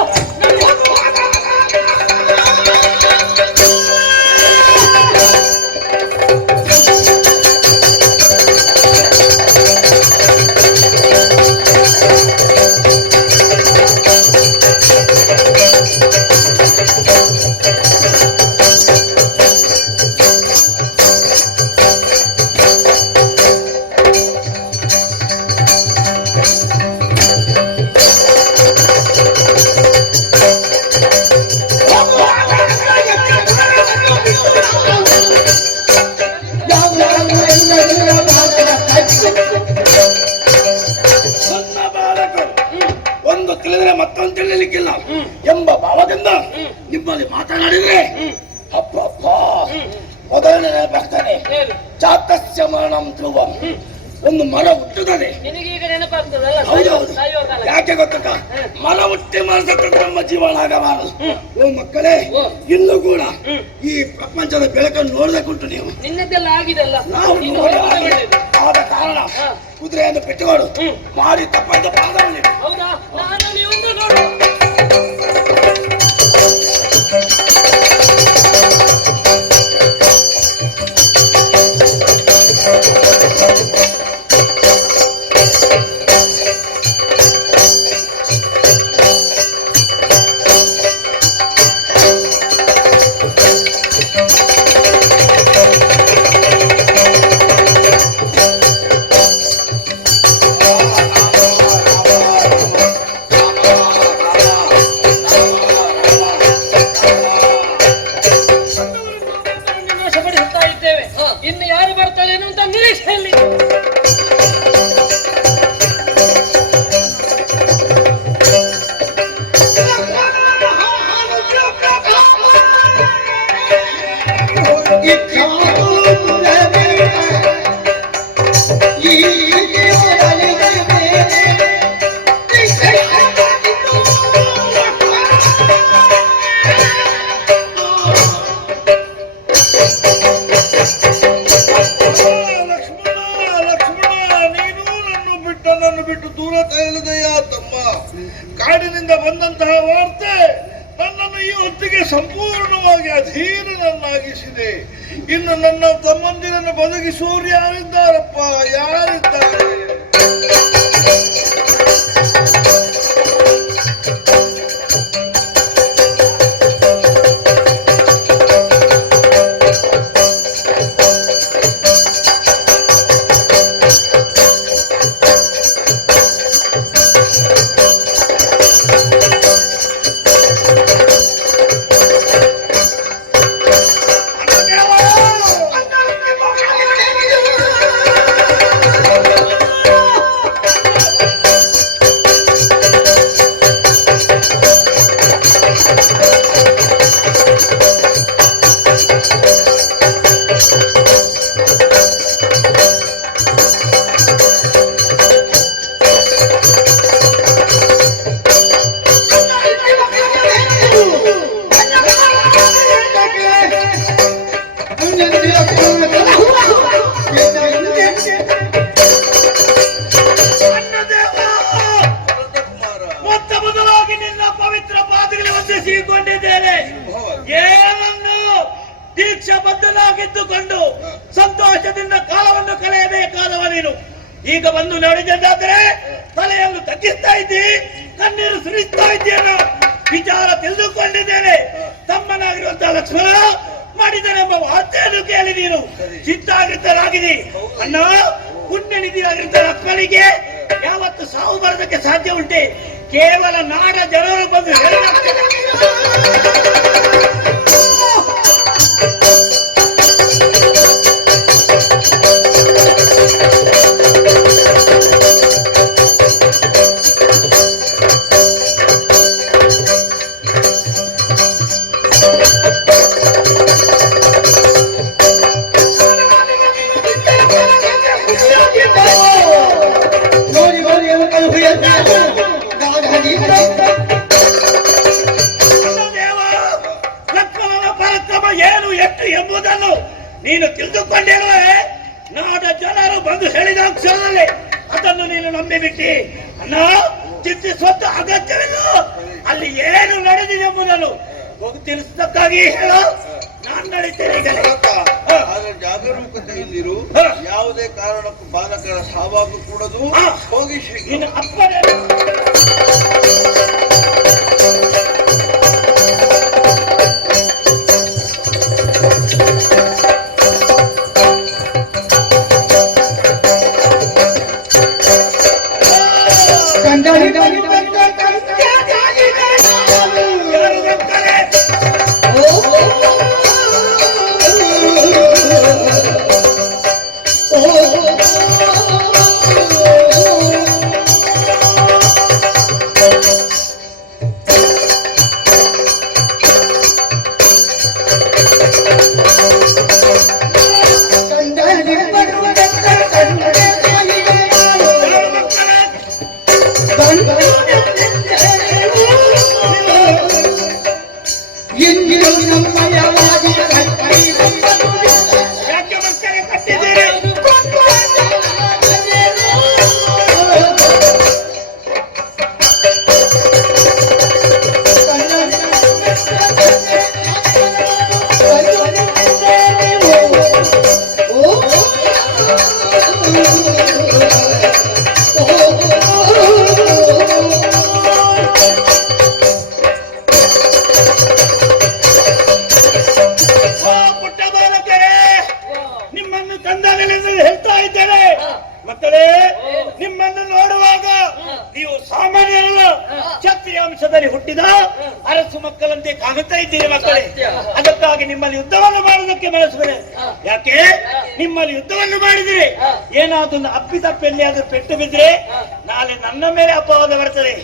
ಮತ್ತೊಂದು ತಿಳಿಲಿಕ್ಕಿಲ್ಲ ಎಂಬ ಭಾವದಿಂದ ನಿಮ್ಮಲ್ಲಿ ಮಾತನಾಡಿದ್ರೆ ಅಪ್ಪಪ್ಪ ಮೊದಲನೇ ಬರ್ತಾನೆ. ಚಾತಸ್ಯ ಮರಣಂ ಧ್ರುವಂ, ಒಂದು ಮರ ಹುಟ್ಟುತ್ತದೆ. ನಿನಗೀಗ ನೆನಪಾಗ್ತದಲ್ಲ? ಯಾಕೆ ಗೊತ್ತುಂಟ? ಮರ ಹುಟ್ಟಿ ಮನಸ್ಸು ನಮ್ಮ ಜೀವನ ಆಗಬಾರದು. ಓ ಮಕ್ಕಳೇ, ಇನ್ನು ಕೂಡ ಈ ಪ್ರಪಂಚದ ಬೆಳಕನ್ನು ನೋಡಬೇಕುಂಟು ನೀವು. ನಿನ್ನದೆಲ್ಲ ಆಗಿದೆಲ್ಲ ನಾವು ಆದ ಕಾರಣ ಕುದುರೆಯನ್ನು ಬಿಟ್ಟುಕೊಡು, ಮಾಡಿ ತಪ್ಪಾದ ಪಾದವನ್ನು. ಹೌದಾ? ನಾನು ನೀವೊಂದು ನೋಡು. ಇನ್ನು ಯಾರು ಬರ್ತಾರೇನು ಅಂತ ನಿರೀಕ್ಷೆಯಲ್ಲಿ. ಕಾಡಿನಿಂದ ಬಂದಂತಹ ವಾರ್ತೆ ನನ್ನನ್ನು ಈ ಹೊತ್ತಿಗೆ ಸಂಪೂರ್ಣವಾಗಿ ಅಧೀನನನ್ನಾಗಿಸಿದೆ. ಇನ್ನು ನನ್ನ ತಮ್ಮಂದಿರನ್ನು ಬದುಕಿಸುವವರು ಯಾರಿದ್ದಾರಪ್ಪ? ಯಾರಿದ್ದಾರೆ? ಈಗ ಬಂದು ನೋಡಿದ್ದಾದ್ರೆ ತಲೆಯನ್ನು ತಗ್ಗಿಸ್ತಾ ಇದ್ದಿ, ಕಣ್ಣೀರು ಸುರಿಸ್ತಾ ಇದ್ದೀನ. ವಿಚಾರ ತಿಳಿದುಕೊಂಡಿದ್ದೇನೆ. ತಮ್ಮನಾಗಿರುವಂತಹ ಲಕ್ಷ್ಮಣ ಮಾಡಿದನೆಂಬ ವಾರ್ತೆಯನ್ನು ಕೇಳಿ ನೀನು ಚಿತ್ತಾಗೃತರಾಗಿದಿ. ಅಣ್ಣ, ಪುಣ್ಯ ನಿಧಿಯಾಗಿದ್ದ ಲಕ್ಷ್ಮಣಿಗೆ ಯಾವತ್ತು ಸಾವು ಬರೋದಕ್ಕೆ ಸಾಧ್ಯ ಉಂಟೆ? ಕೇವಲ ನಾಡ ಜನರು ಬಂದು ಲಕ್ಷ್ಮಣನ ಪರಾಕ್ರಮ ಏನು ಎಷ್ಟು ಎಂಬುದನ್ನು ನೀನು ತಿಳಿದುಕೊಂಡಿರುವೆ. ನಾಡ ಜನರು ಬಂದು ಹೇಳಿದ ಕ್ಷಣದಲ್ಲಿ ಅದನ್ನು ನೀನು ನಂಬಿಬಿಟ್ಟಿ. ಅಣ್ಣ, ಚಿಂತಿಸುವಂತ ಅಗತ್ಯವಿಲ್ಲ. ಅಲ್ಲಿ ಏನು ನಡೆದಿದೆ ಎಂಬುದನ್ನು ತಿಳಿಸಕ್ಕಾಗಿ ಹೇಳು. ನಾನು ನಡೀತೇನೆ ಈಗ. ಆದ್ರೆ ಜಾಗರೂಕತೆಯಿಂದಿರು. ಯಾವುದೇ ಕಾರಣಕ್ಕೂ ಬಾಲಕರ ಸಾವಾಗು ಕೂಡದು. ಹೋಗಿ ನಿನ್ನ ಅಪ್ಪನೇ ಹೇಳ್ತಾ ಇದ್ದೇನೆ ಮಕ್ಕಳೇ. ನಿಮ್ಮನ್ನು ನೋಡುವಾಗ ನೀವು ಸಾಮಾನ್ಯರಲ್ಲ, ಕ್ಷತ್ರಿಯ ಅಂಶದಲ್ಲಿ ಹುಟ್ಟಿದ ಅರಸು ಮಕ್ಕಳಂತೆ ಕಾಣುತ್ತಾ ಇದ್ದೀರಿ ಮಕ್ಕಳೇ. ಅದಕ್ಕಾಗಿ ನಿಮ್ಮಲ್ಲಿ ಯುದ್ಧವನ್ನು ಮಾಡುವುದಕ್ಕೆ ಬಳಸುವೆ. ಯಾಕೆ? ನಿಮ್ಮಲ್ಲಿ ಯುದ್ಧವನ್ನು ಮಾಡಿದ್ರೆ ಏನಾದ್ರು ಅಪ್ಪಿತಪ್ಪೆಲ್ಲಿ ಆದ್ರೂ ಪೆಟ್ಟು ಬಿದ್ರೆ ನಾಳೆ ನನ್ನ ಮೇಲೆ ಅಪವಾದ ಬರ್ತದೆ.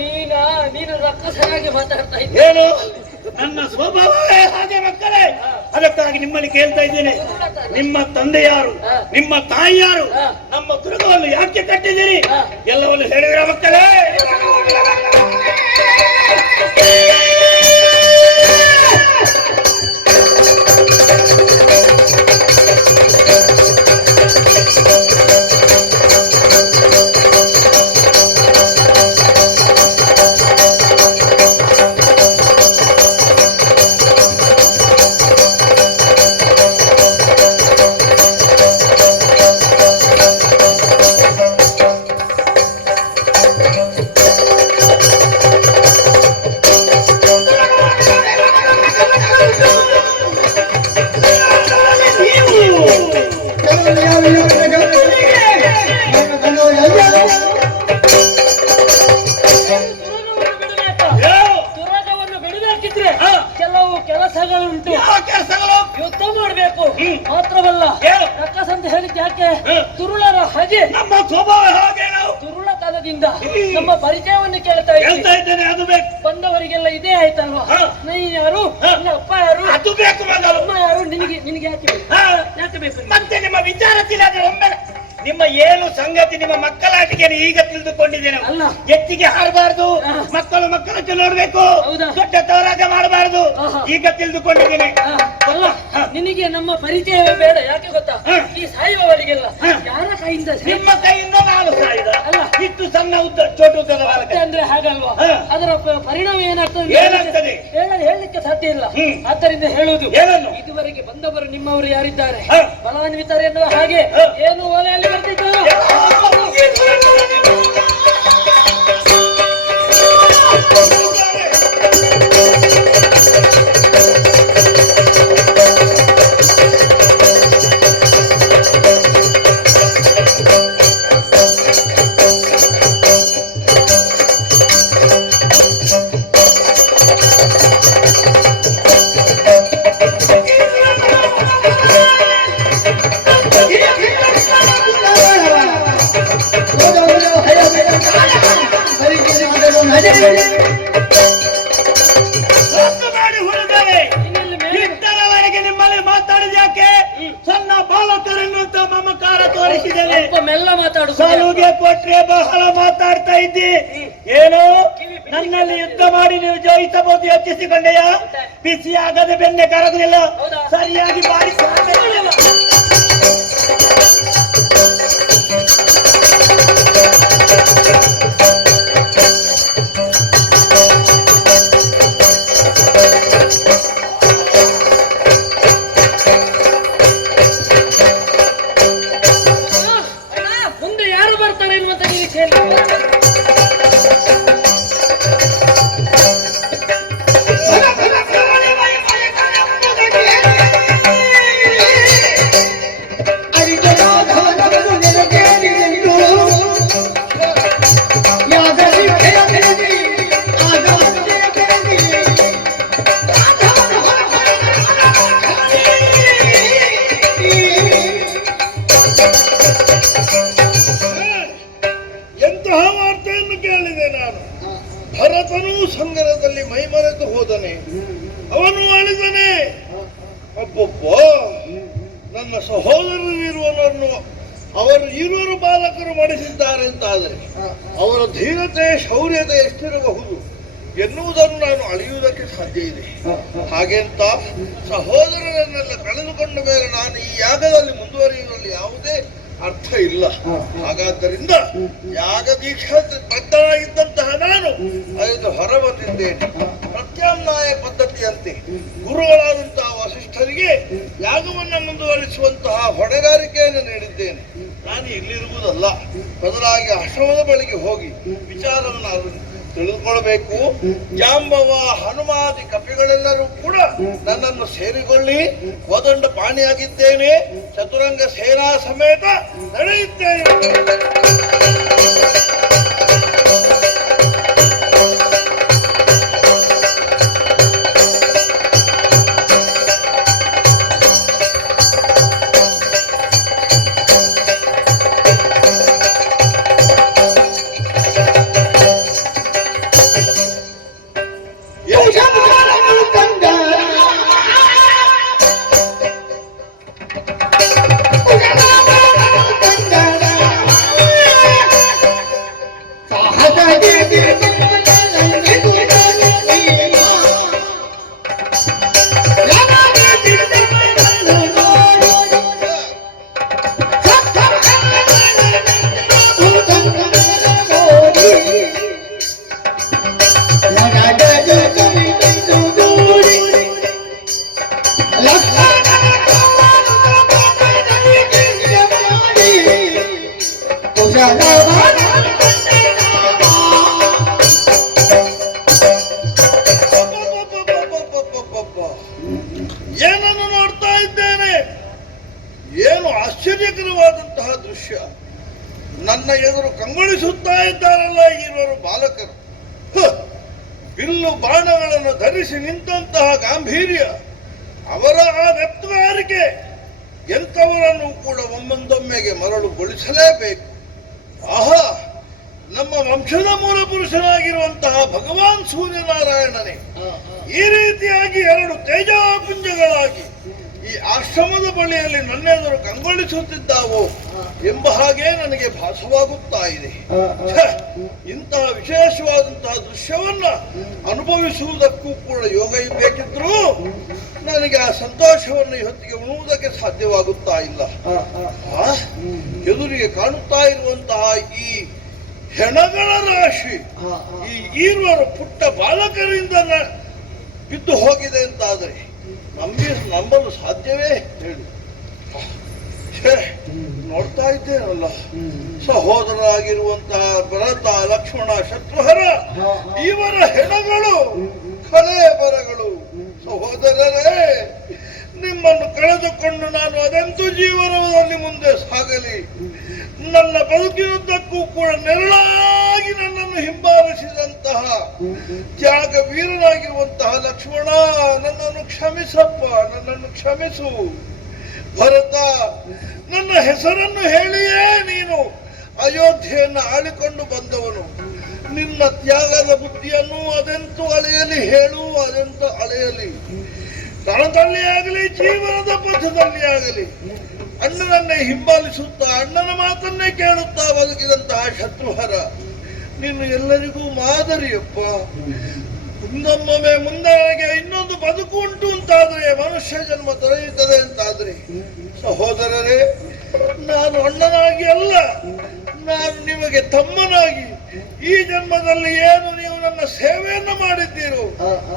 ನೀನು ರಕ್ಕಸನಾಗಿ ಮಾತಾಡ್ತಾ ಏನು? ನನ್ನ ಸ್ವಭಾವವೇ ಹಾಗೆ ಮಕ್ಕಳೇ. ಅದಕ್ಕಾಗಿ ನಿಮ್ಮಲ್ಲಿ ಕೇಳ್ತಾ ಇದ್ದೇನೆ, ನಿಮ್ಮ ತಂದೆ ಯಾರು, ನಿಮ್ಮ ತಾಯಿ ಯಾರು, ನಮ್ಮ ದುರ್ಗವನ್ನು ಯಾಕೆ ಕಟ್ಟಿದ್ದೀರಿ ಎಲ್ಲವನ್ನು ಹೇಳಿದ್ರ ಮಕ್ಕಳೇ? ಕೆಲವು ಕೆಲಸಗಳುಂಟು. ಯುದ್ಧ ಮಾಡಬೇಕು ಮಾತ್ರವಲ್ಲ. ರಕ್ಕಸ ಅಂತ ಹೇಳಿದ್ ಯಾಕೆ? ತುರುಳರ ಹಾಗೆ ನಮ್ಮ ಸ್ವಭಾವ ಹಾಗೆ. ನಾವು ತುರುಳತನದಿಂದ ನಮ್ಮ ಪರಿಚಯವನ್ನು ಕೇಳ್ತಾ ಇದ್ದೇನೆ. ಅದು ಬೇಕು. ಬಂದವರಿಗೆಲ್ಲ ಇದೇ ಆಯ್ತಲ್ವಾ? ನೀ ಯಾರು, ನಿನ್ನ ಅಪ್ಪ ಯಾರು, ಅದು ಬೇಕು. ಅಮ್ಮ ಯಾರು, ನಿನಗೆ ಯಾಕೆ ಯಾಕೆ ಬೇಕು? ಮತ್ತೆ ನಿಮ್ಮ ವಿಚಾರ ತಿಳಿದ್ರೆ ಒಮ್ಮೆ ನಿಮ್ಮ ಏನು ಸಂಗತಿ ನಿಮ್ಮ ಮಕ್ಕಳಾಟಿಗೆ ಈಗ ತಿಳಿದುಕೊಂಡಿದ್ದೇನೆ. ಎತ್ತಿಗೆ ಹಾರಬಾರ್ದು, ಮಕ್ಕಳು ಮಕ್ಕಳಕ್ಕೆ ನೋಡ್ಬೇಕು, ದೊಡ್ಡ ತವರಾಗ ಮಾಡಬಾರ್ದು ಈಗ ತಿಳಿದುಕೊಂಡಿದ್ದೇನೆ. ಅಲ್ಲ, ನಿನಗೆ ನಮ್ಮ ಪರಿಚಯವೇ ಬೇಡ. ಯಾಕೆ ಗೊತ್ತಾ? ಈ ಸಾಯುವವರಿಗೆಲ್ಲ ಯಾರ ಕೈಯಿಂದ? ನಿಮ್ಮ ಕೈಯಿಂದ ನಾನು ಸಾಯಿದ ಅಲ್ಲ. ಇಷ್ಟು ಸಣ್ಣ ಉದ್ದ ಚೋಟು ಉದ್ದದ ಅಂದ್ರೆ ಹಾಗಲ್ವಾ? ಅದರ ಪರಿಣಾಮ ಏನಾಗ್ತದೆ ಹೇಳಲಿಕ್ಕೆ ಸಾಧ್ಯ ಇಲ್ಲ. ಆದ್ದರಿಂದ ಹೇಳುವುದು, ಏನನ್ನು ಇದುವರೆಗೆ ಬಂದವರು ನಿಮ್ಮವರು ಯಾರಿದ್ದಾರೆ ಬಲಾನ್ವಿತರು ಎನ್ನುವ ಹಾಗೆ ಏನು ಓಲೆಯಲ್ಲಿ ಬರ್ತಿದ್ದು ರದ್ದು ಮಾಡಿ ಹುಡುಗರೆ ಇನ್ನೆಲ್ಲಿ ಮೇಲೆ ಇಷ್ಟರವರೆಗೆ ನಿಮ್ಮಲ್ಲಿ ಮಾತಾಡಿದ ಯಾಕೆ? ಸಣ್ಣ ಬಾಲಕರೆನ್ನುವಂತ ಮಮಕಾರ ತೋರಿಸಿದ್ದೇನೆ. ಸ್ವಲ್ಪ ಮೆಲ್ಲ ಮಾತಾಡು ಸಲುಗೆ ಕೊಟ್ರೆ ಬಹಳ ಮಾತಾಡ್ತಾ ಇದ್ದಿ. ಏನು ನನ್ನಲ್ಲಿ ಯುದ್ಧ ಮಾಡಿ ನೀವು ಜಯಿಸಬಹುದು ಯೋಚಿಸಿಕೊಂಡೆಯ? ಬಿಸಿ ಆಗದೆ ಬೆನ್ನೆ ಕರಗುದಿಲ್ಲ. ಹೌದಾ? ಸರಿಯಾಗಿ ಬಾರಿ ಮುಂದೆ ಯಾರು ಬರ್ತಾರೆ ಎನ್ನುವಂತ ನಿರೀಕ್ಷೆ ಇಲ್ಲ. ಎಂತಹ ವಾರ್ತೆಯನ್ನು ಕೇಳಿದೆ ನಾನು. ಭರತನೂ ಸಂಗರದಲ್ಲಿ ಮೈಮರೆತು ಹೋದನೆ, ಅವನು ಅಳಿದನೆ. ಒಬ್ಬೊಬ್ಬ ನನ್ನ ಸಹೋದರರಿರುವವರನ್ನು ಅವರು ಇರುವರು ಬಾಲಕರು ಮಾಡಿಸಿದ್ದಾರೆ ಅಂತಾದರೆ ಅವರ ಧೀರತೆ ಶೌರ್ಯತೆ ಎಷ್ಟಿರಬಹುದು ಎನ್ನುವುದನ್ನು ನಾನು ಅಳೆಯುವುದಕ್ಕೆ ಸಾಧ್ಯ ಇದೆ. ಹಾಗೆಂತ ಸಹೋದರರನ್ನೆಲ್ಲ ಕಳೆದುಕೊಂಡ ಮೇಲೆ ನಾನು ಈ ಯಾಗದಲ್ಲಿ ಮುಂದುವರಿಯುವುದರಲ್ಲಿ ಯಾವುದೇ ಅರ್ಥ ಇಲ್ಲ. ಹಾಗಾದ್ದರಿಂದ ಯಾಗ ದೀಕ್ಷಾ ಬದ್ಧನಾಗಿದ್ದಂತಹ ನಾನು ಅದನ್ನು ಹೊರ ಬಂದಿದ್ದೇನೆ. ಪ್ರತ್ಯಾಮ್ನಾಯ ಪದ್ಧತಿಯಂತೆ ಗುರುಗಳಾದಂತಹ ವಸಿಷ್ಠರಿಗೆ ಯಾಗವನ್ನ ಮುಂದುವರಿಸುವಂತಹ ಹೊಣೆಗಾರಿಕೆಯನ್ನು ನೀಡಿದ್ದೇನೆ. ನಾನು ಇಲ್ಲಿರುವುದಲ್ಲ, ಬದಲಾಗಿ ಆಶ್ರಮದ ಬಳಿಗೆ ಹೋಗಿ ವಿಚಾರವನ್ನು ತಿಳಿದುಕೊಳ್ಬೇಕು. ಜಾಂಬವ ಹನುಮಾದಿ ಕಪಿಗಳೆಲ್ಲರೂ ಕೂಡ ನನ್ನನ್ನು ಸೇರಿಕೊಳ್ಳಿ. ಕೋದಂಡ ಪಾಣಿಯಾಗಿದ್ದೇನೆ, ಚತುರಂಗ ಸೇನಾ ಸಮೇತ ನಡೆಯುತ್ತೇನೆ. ಏನನ್ನು ನೋಡ್ತಾ ಇದ್ದೇನೆ? ಏನು ಆಶ್ಚರ್ಯಕರವಾದಂತಹ ದೃಶ್ಯ. ನನ್ನ ಎದುರು ಕಂಗೊಳಿಸುತ್ತಾ ಇದ್ದಾರಲ್ಲ ಇವರು ಬಾಲಕರು. ಬಿಲ್ಲು ಬಾಣಗಳನ್ನು ಧರಿಸಿ ನಿಂತಹ ಗಾಂಭೀರ್ಯ, ಅವರ ಆ ನೆತ್ತುಗಾರಿಕೆ ಎಂಥವರನ್ನು ಕೂಡ ಒಮ್ಮೊಂದೊಮ್ಮೆಗೆ ಮರಳುಗೊಳಿಸಲೇಬೇಕು. ಆಹಾ, ನಮ್ಮ ವಂಶದ ಮೂಲ ಪುರುಷನಾಗಿರುವಂತಹ ಭಗವಾನ್ ಸೂರ್ಯನಾರಾಯಣನೇ ಈ ರೀತಿಯಾಗಿ ಎರಡು ತೇಜಾಪುಂಜಗಳಾಗಿ ಈ ಆಶ್ರಮದ ಬಳಿಯಲ್ಲಿ ನನ್ನೆದುರು ಕಂಗೊಳಿಸುತ್ತಿದ್ದಾವೋ ಎಂಬ ಹಾಗೆ ನನಗೆ ಭಾಸವಾಗುತ್ತಾ ಇದೆ. ಇಂತಹ ವಿಶೇಷವಾದಂತಹ ದೃಶ್ಯವನ್ನ ಅನುಭವಿಸುವುದಕ್ಕೂ ಕೂಡ ಯೋಗ ಬೇಕಿದ್ರೂ ನನಗೆ ಆ ಸಂತೋಷವನ್ನು ಇವತ್ತಿಗೆ ಉಣುವುದಕ್ಕೆ ಸಾಧ್ಯವಾಗುತ್ತಾ ಇಲ್ಲ. ಎದುರಿಗೆ ಕಾಣುತ್ತಾ ಇರುವಂತಹ ಈ ಹೆಣಗಳ ರಾಶಿ ಈ ಈರುವರು ಪುಟ್ಟ ಬಾಲಕರಿಂದ ಬಿದ್ದು ಹೋಗಿದೆ ಅಂತಾದರೆ ನಂಬಲು ಸಾಧ್ಯವೇ ಹೇಳಿ? ನೋಡ್ತಾ ಇದ್ದೇನಲ್ಲ, ಸಹೋದರರಾಗಿರುವಂತಹ ಭರತ ಲಕ್ಷ್ಮಣ ಶತ್ರುಹರ ಇವರ ಹೆಣಗಳು ಕಳೆ ಬರಗಳು. ಸಹೋದರರೇ, ನಿಮ್ಮನ್ನು ಕಳೆದುಕೊಂಡು ನಾನು ಅದೆಂತೂ ಜೀವನದಲ್ಲಿ ಮುಂದೆ ಸಾಗಲಿ? ನನ್ನ ಬದುಕಿನುದ್ದಕ್ಕೂ ಕೂಡ ನೆರಳಾಗಿ ನನ್ನನ್ನು ಹಿಂಬಾಲಿಸಿದಂತಹ ತ್ಯಾಗ ವೀರನಾಗಿರುವಂತಹ ಲಕ್ಷ್ಮಣ, ನನ್ನನ್ನು ಕ್ಷಮಿಸಪ್ಪ, ನನ್ನನ್ನು ಕ್ಷಮಿಸು. ಭರತ, ನನ್ನ ಹೆಸರನ್ನು ಹೇಳಿಯೇ ನೀನು ಅಯೋಧ್ಯೆಯನ್ನು ಆಳಿಕೊಂಡು ಬಂದವನು. ನಿನ್ನ ತ್ಯಾಗದ ಬುದ್ಧಿಯನ್ನು ಅದೆಂತೂ ಅಳೆಯಲಿ ಹೇಳು, ಅದೆಂತೂ ಅಳೆಯಲಿ. ರಣದಲ್ಲಿ ಆಗಲಿ ಜೀವನದ ಪಥದಲ್ಲಿ ಆಗಲಿ ಅಣ್ಣನನ್ನೇ ಹಿಂಬಾಲಿಸುತ್ತಾ ಅಣ್ಣನ ಮಾತನ್ನೇ ಕೇಳುತ್ತಾ ಬದುಕಿದಂತಹ ಶತ್ರುಹರ ನೀನು ಎಲ್ಲರಿಗೂ ಮಾದರಿಯಪ್ಪ. ಮುಂದೊಮ್ಮೆ ಮುಂದಾಗೆ ಇನ್ನೊಂದು ಬದುಕು ಉಂಟು ಅಂತಾದ್ರೆ, ಮನುಷ್ಯ ಜನ್ಮ ದೊರೆಯುತ್ತದೆ ಅಂತಾದ್ರೆ, ಸಹೋದರರೇ, ನಾನು ಅಣ್ಣನಾಗಿ ಅಲ್ಲ, ನಾನು ನಿಮಗೆ ತಮ್ಮನಾಗಿ ಈ ಜನ್ಮದಲ್ಲಿ ಏನು ನೀವು ನನ್ನ ಸೇವೆಯನ್ನು ಮಾಡಿದ್ದೀರೋ,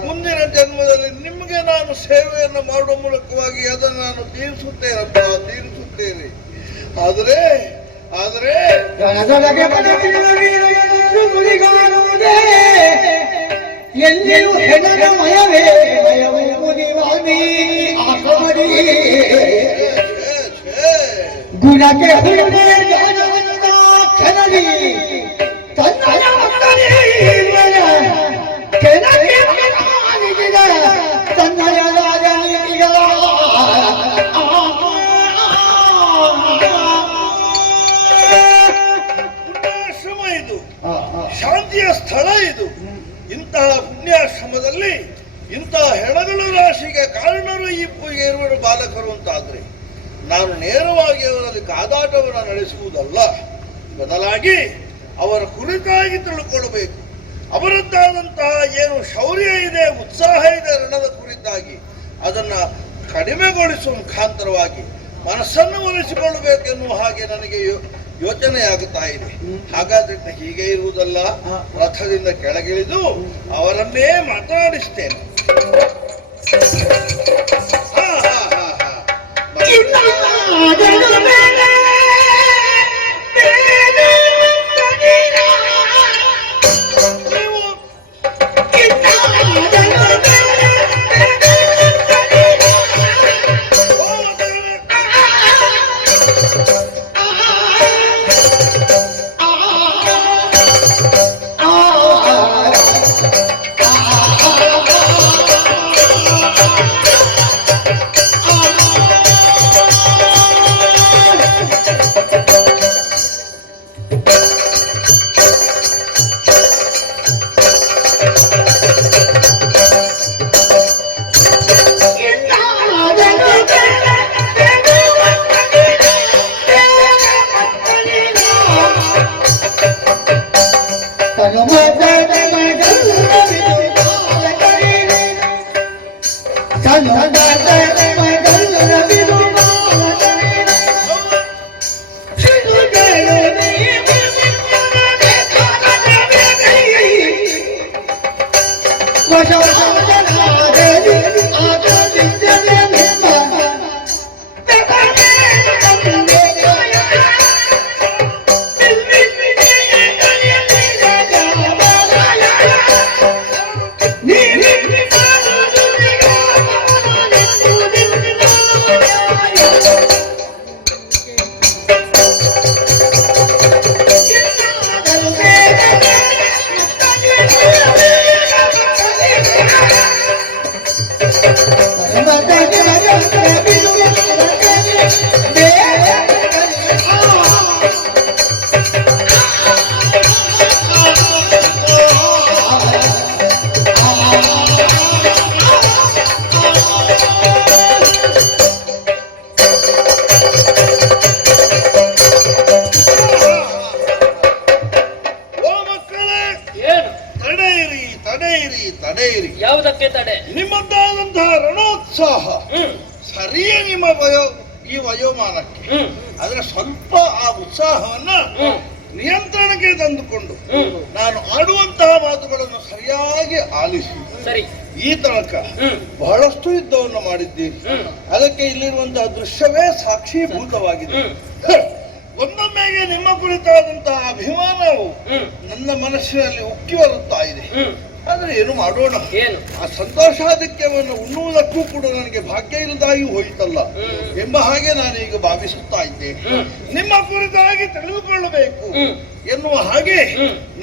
ಮುಂದಿನ ಜನ್ಮದಲ್ಲಿ ನಿಮಗೆ ನಾನು ಸೇವೆಯನ್ನು ಮಾಡುವ ಮೂಲಕವಾಗಿ ಅದನ್ನು ನಾನು ತೀರಿಸುತ್ತೇನಪ್ಪ, ತೀರಿಸುತ್ತೇನೆ. ಆದರೆ ಎಲ್ಲಿಯೂ ಹೆಣದ ಮಯವೇ ಮಯವೇ ಮುನಿವಾಣಿ ಆಸಮಡಿ ಗುಣಕ್ಕೆ ಹುಡುಗೆ ಕ್ಷಣದಿ ತನ್ನಯ ಕೆನಗೆ ತನ್ನಯ ರಾಜನೀತಿಗಳ ಪುಣ್ಯಾಶ್ರಮ ಇದು, ಶಾಂತಿಯ ಸ್ಥಳ ಇದು. ಇಂತಹ ಪುಣ್ಯಾಶ್ರಮದಲ್ಲಿ ಇಂತಹ ಹೆಣಗಳು ರಾಶಿಗೆ ಕಾರಣರು ಇರುವರು ಬಾಲಕರು ಅಂತಾದ್ರೆ, ನಾನು ನೇರವಾಗಿ ಅವರಲ್ಲಿ ಕಾದಾಟವನ್ನು ನಡೆಸುವುದಲ್ಲ, ಬದಲಾಗಿ ಅವರ ಕುರಿತಾಗಿ ತಿಳ್ಕೊಳ್ಬೇಕು. ಅವರದ್ದಾದಂತಹ ಏನು ಶೌರ್ಯ ಇದೆ, ಉತ್ಸಾಹ ಇದೆ ರಣದ ಕುರಿತಾಗಿ, ಅದನ್ನ ಕಡಿಮೆಗೊಳಿಸುವ ಮುಖಾಂತರವಾಗಿ ಮನಸ್ಸನ್ನು ಒಲಿಸಿಕೊಳ್ಳಬೇಕೆನ್ನುವ ಹಾಗೆ ನನಗೆ ಯೋಚನೆಯಾಗುತ್ತಾ ಇದೆ. ಹಾಗಾದ್ರೆ ಹೀಗೆ ಇರುವುದಲ್ಲ, ರಥದಿಂದ ಕೆಳಗಿಳಿದು ಅವರನ್ನೇ ಮಾತನಾಡಿಸ್ತೇನೆ. ಯಾವುದಕ್ಕೆ ತಡೆ? ನಿಮ್ಮದ್ದಾದಂತಹ ರಣೋತ್ಸಾಹ ಸರಿಯೇ ನಿಮ್ಮ ಈ ವಯೋಮಾನಕ್ಕೆ. ಆದ್ರೆ ಸ್ವಲ್ಪ ಆ ಉತ್ಸಾಹವನ್ನ ನಿಯಂತ್ರಣಕ್ಕೆ ತಂದುಕೊಂಡು ನಾನು ಆಡುವಂತಹ ಮಾತುಗಳನ್ನು ಸರಿಯಾಗಿ ಆಲಿಸಿ, ಸರಿ, ಈ ತನಕ ಬಹಳಷ್ಟು ಯುದ್ಧವನ್ನು ಮಾಡಿದ್ದೀರಿ. ಅದಕ್ಕೆ ಇಲ್ಲಿರುವಂತಹ ದೃಶ್ಯವೇ ಸಾಕ್ಷೀಭೂತವಾಗಿದೆ. ಒಂದೊಮ್ಮೆಗೆ ನಿಮ್ಮ ಕುರಿತಾದಂತಹ ಅಭಿಮಾನವು ನನ್ನ ಮನಸ್ಸಿನಲ್ಲಿ ಉಕ್ಕಿ ಬರುತ್ತಾ ಇದೆ. ಆದ್ರೆ ಏನು ಮಾಡೋಣ, ಆ ಸಂತೋಷಾಧಿಕ್ಯವನ್ನು ಉಣ್ಣುವುದಕ್ಕೂ ಕೂಡ ನನಗೆ ಭಾಗ್ಯ ಇಲ್ಲದಾಗಿ ಹೋಯಿತಲ್ಲ ಎಂಬ ಹಾಗೆ ನಾನೀಗ ಭಾವಿಸುತ್ತಾ ಇದ್ದೇನೆ. ನಿಮ್ಮ ಕುರಿತಾಗಿ ತಿಳಿದುಕೊಳ್ಳಬೇಕು ಎನ್ನುವ ಹಾಗೆ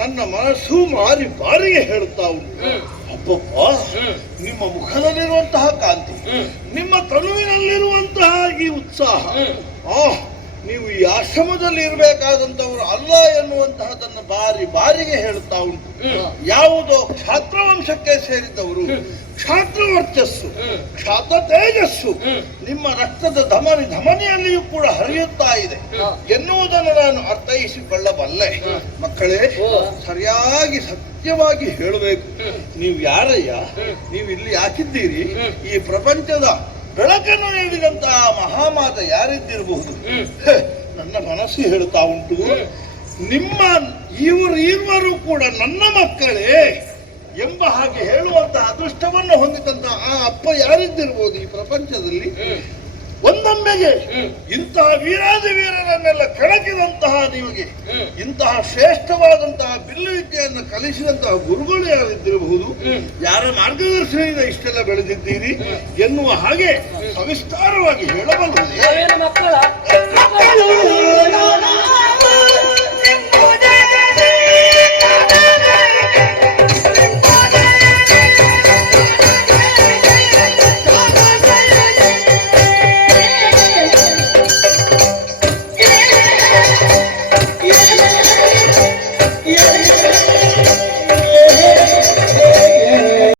ನನ್ನ ಮನಸ್ಸು ಮಾರಿ ಬಾರಿಗೆ ಹೇಳುತ್ತಾ ಉಂಟು. ಅಬ್ಬಬ್ಬ, ನಿಮ್ಮ ಮುಖದಲ್ಲಿರುವಂತಹ ಕಾಂತಿ, ನಿಮ್ಮ ತನುವಿನಲ್ಲಿರುವಂತಹ ಈ ಉತ್ಸಾಹ, ನೀವು ಈ ಆಶ್ರಮದಲ್ಲಿ ಇರಬೇಕಾದಂತವರು ಅಲ್ಲ ಎನ್ನುವಂತಹದನ್ನು ಬಾರಿ ಬಾರಿಗೆ ಹೇಳುತ್ತಾ ಉಂಟು. ಯಾವುದೋ ಕ್ಷಾತ್ರ ವಂಶಕ್ಕೆ ಸೇರಿದವರು, ಕ್ಷಾತ್ರ ವರ್ಚಸ್ಸು, ಕ್ಷಾತ್ರ ತೇಜಸ್ಸು ನಿಮ್ಮ ರಕ್ತದ ಧಮನಿಯಲ್ಲಿಯೂ ಕೂಡ ಹರಿಯುತ್ತಾ ಇದೆ ಎನ್ನುವುದನ್ನು ನಾನು ಅರ್ಥೈಸಿಕೊಳ್ಳಬಲ್ಲೆ. ಮಕ್ಕಳೇ, ಸರಿಯಾಗಿ ಸತ್ಯವಾಗಿ ಹೇಳಬೇಕು. ನೀವು ಯಾರಯ್ಯ? ನೀವು ಇಲ್ಲಿ ಯಾಕಿದ್ದೀರಿ? ಈ ಪ್ರಪಂಚದ ಬೆಳಕನ್ನು ನೀಡಿದಂತಹ ಮಹಾಮಾತ ಯಾರಿದ್ದಿರಬಹುದು? ನನ್ನ ಮನಸ್ಸು ಹೇಳುತ್ತಾ ಉಂಟು, ನಿಮ್ಮ ಇರುವರು ಕೂಡ ನನ್ನ ಮಕ್ಕಳೇ ಎಂಬ ಹಾಗೆ ಹೇಳುವಂತಹ ಅದೃಷ್ಟವನ್ನು ಹೊಂದಿದಂತಹ ಆ ಅಪ್ಪ ಯಾರಿದ್ದಿರಬಹುದು ಈ ಪ್ರಪಂಚದಲ್ಲಿ? ಒಂದೊಮ್ಮೆಗೆ ಇಂತಹ ವೀರಾದಿ ವೀರರನ್ನೆಲ್ಲ ಕೆಣಕಿದಂತಹ ನಿಮಗೆ ಇಂತಹ ಶ್ರೇಷ್ಠವಾದಂತಹ ಬಿಲ್ಲು ವಿದ್ಯೆಯನ್ನು ಕಲಿಸಿದಂತಹ ಗುರುಗಳು ಯಾರಿದ್ದಿರಬಹುದು? ಯಾರ ಮಾರ್ಗದರ್ಶನದಿಂದ ಇಷ್ಟೆಲ್ಲ ಬೆಳೆದಿದ್ದೀರಿ ಎನ್ನುವ ಹಾಗೆ ಸವಿಸ್ತಾರವಾಗಿ ಹೇಳಬಲ್ಲದೆ ಮಕ್ಕಳ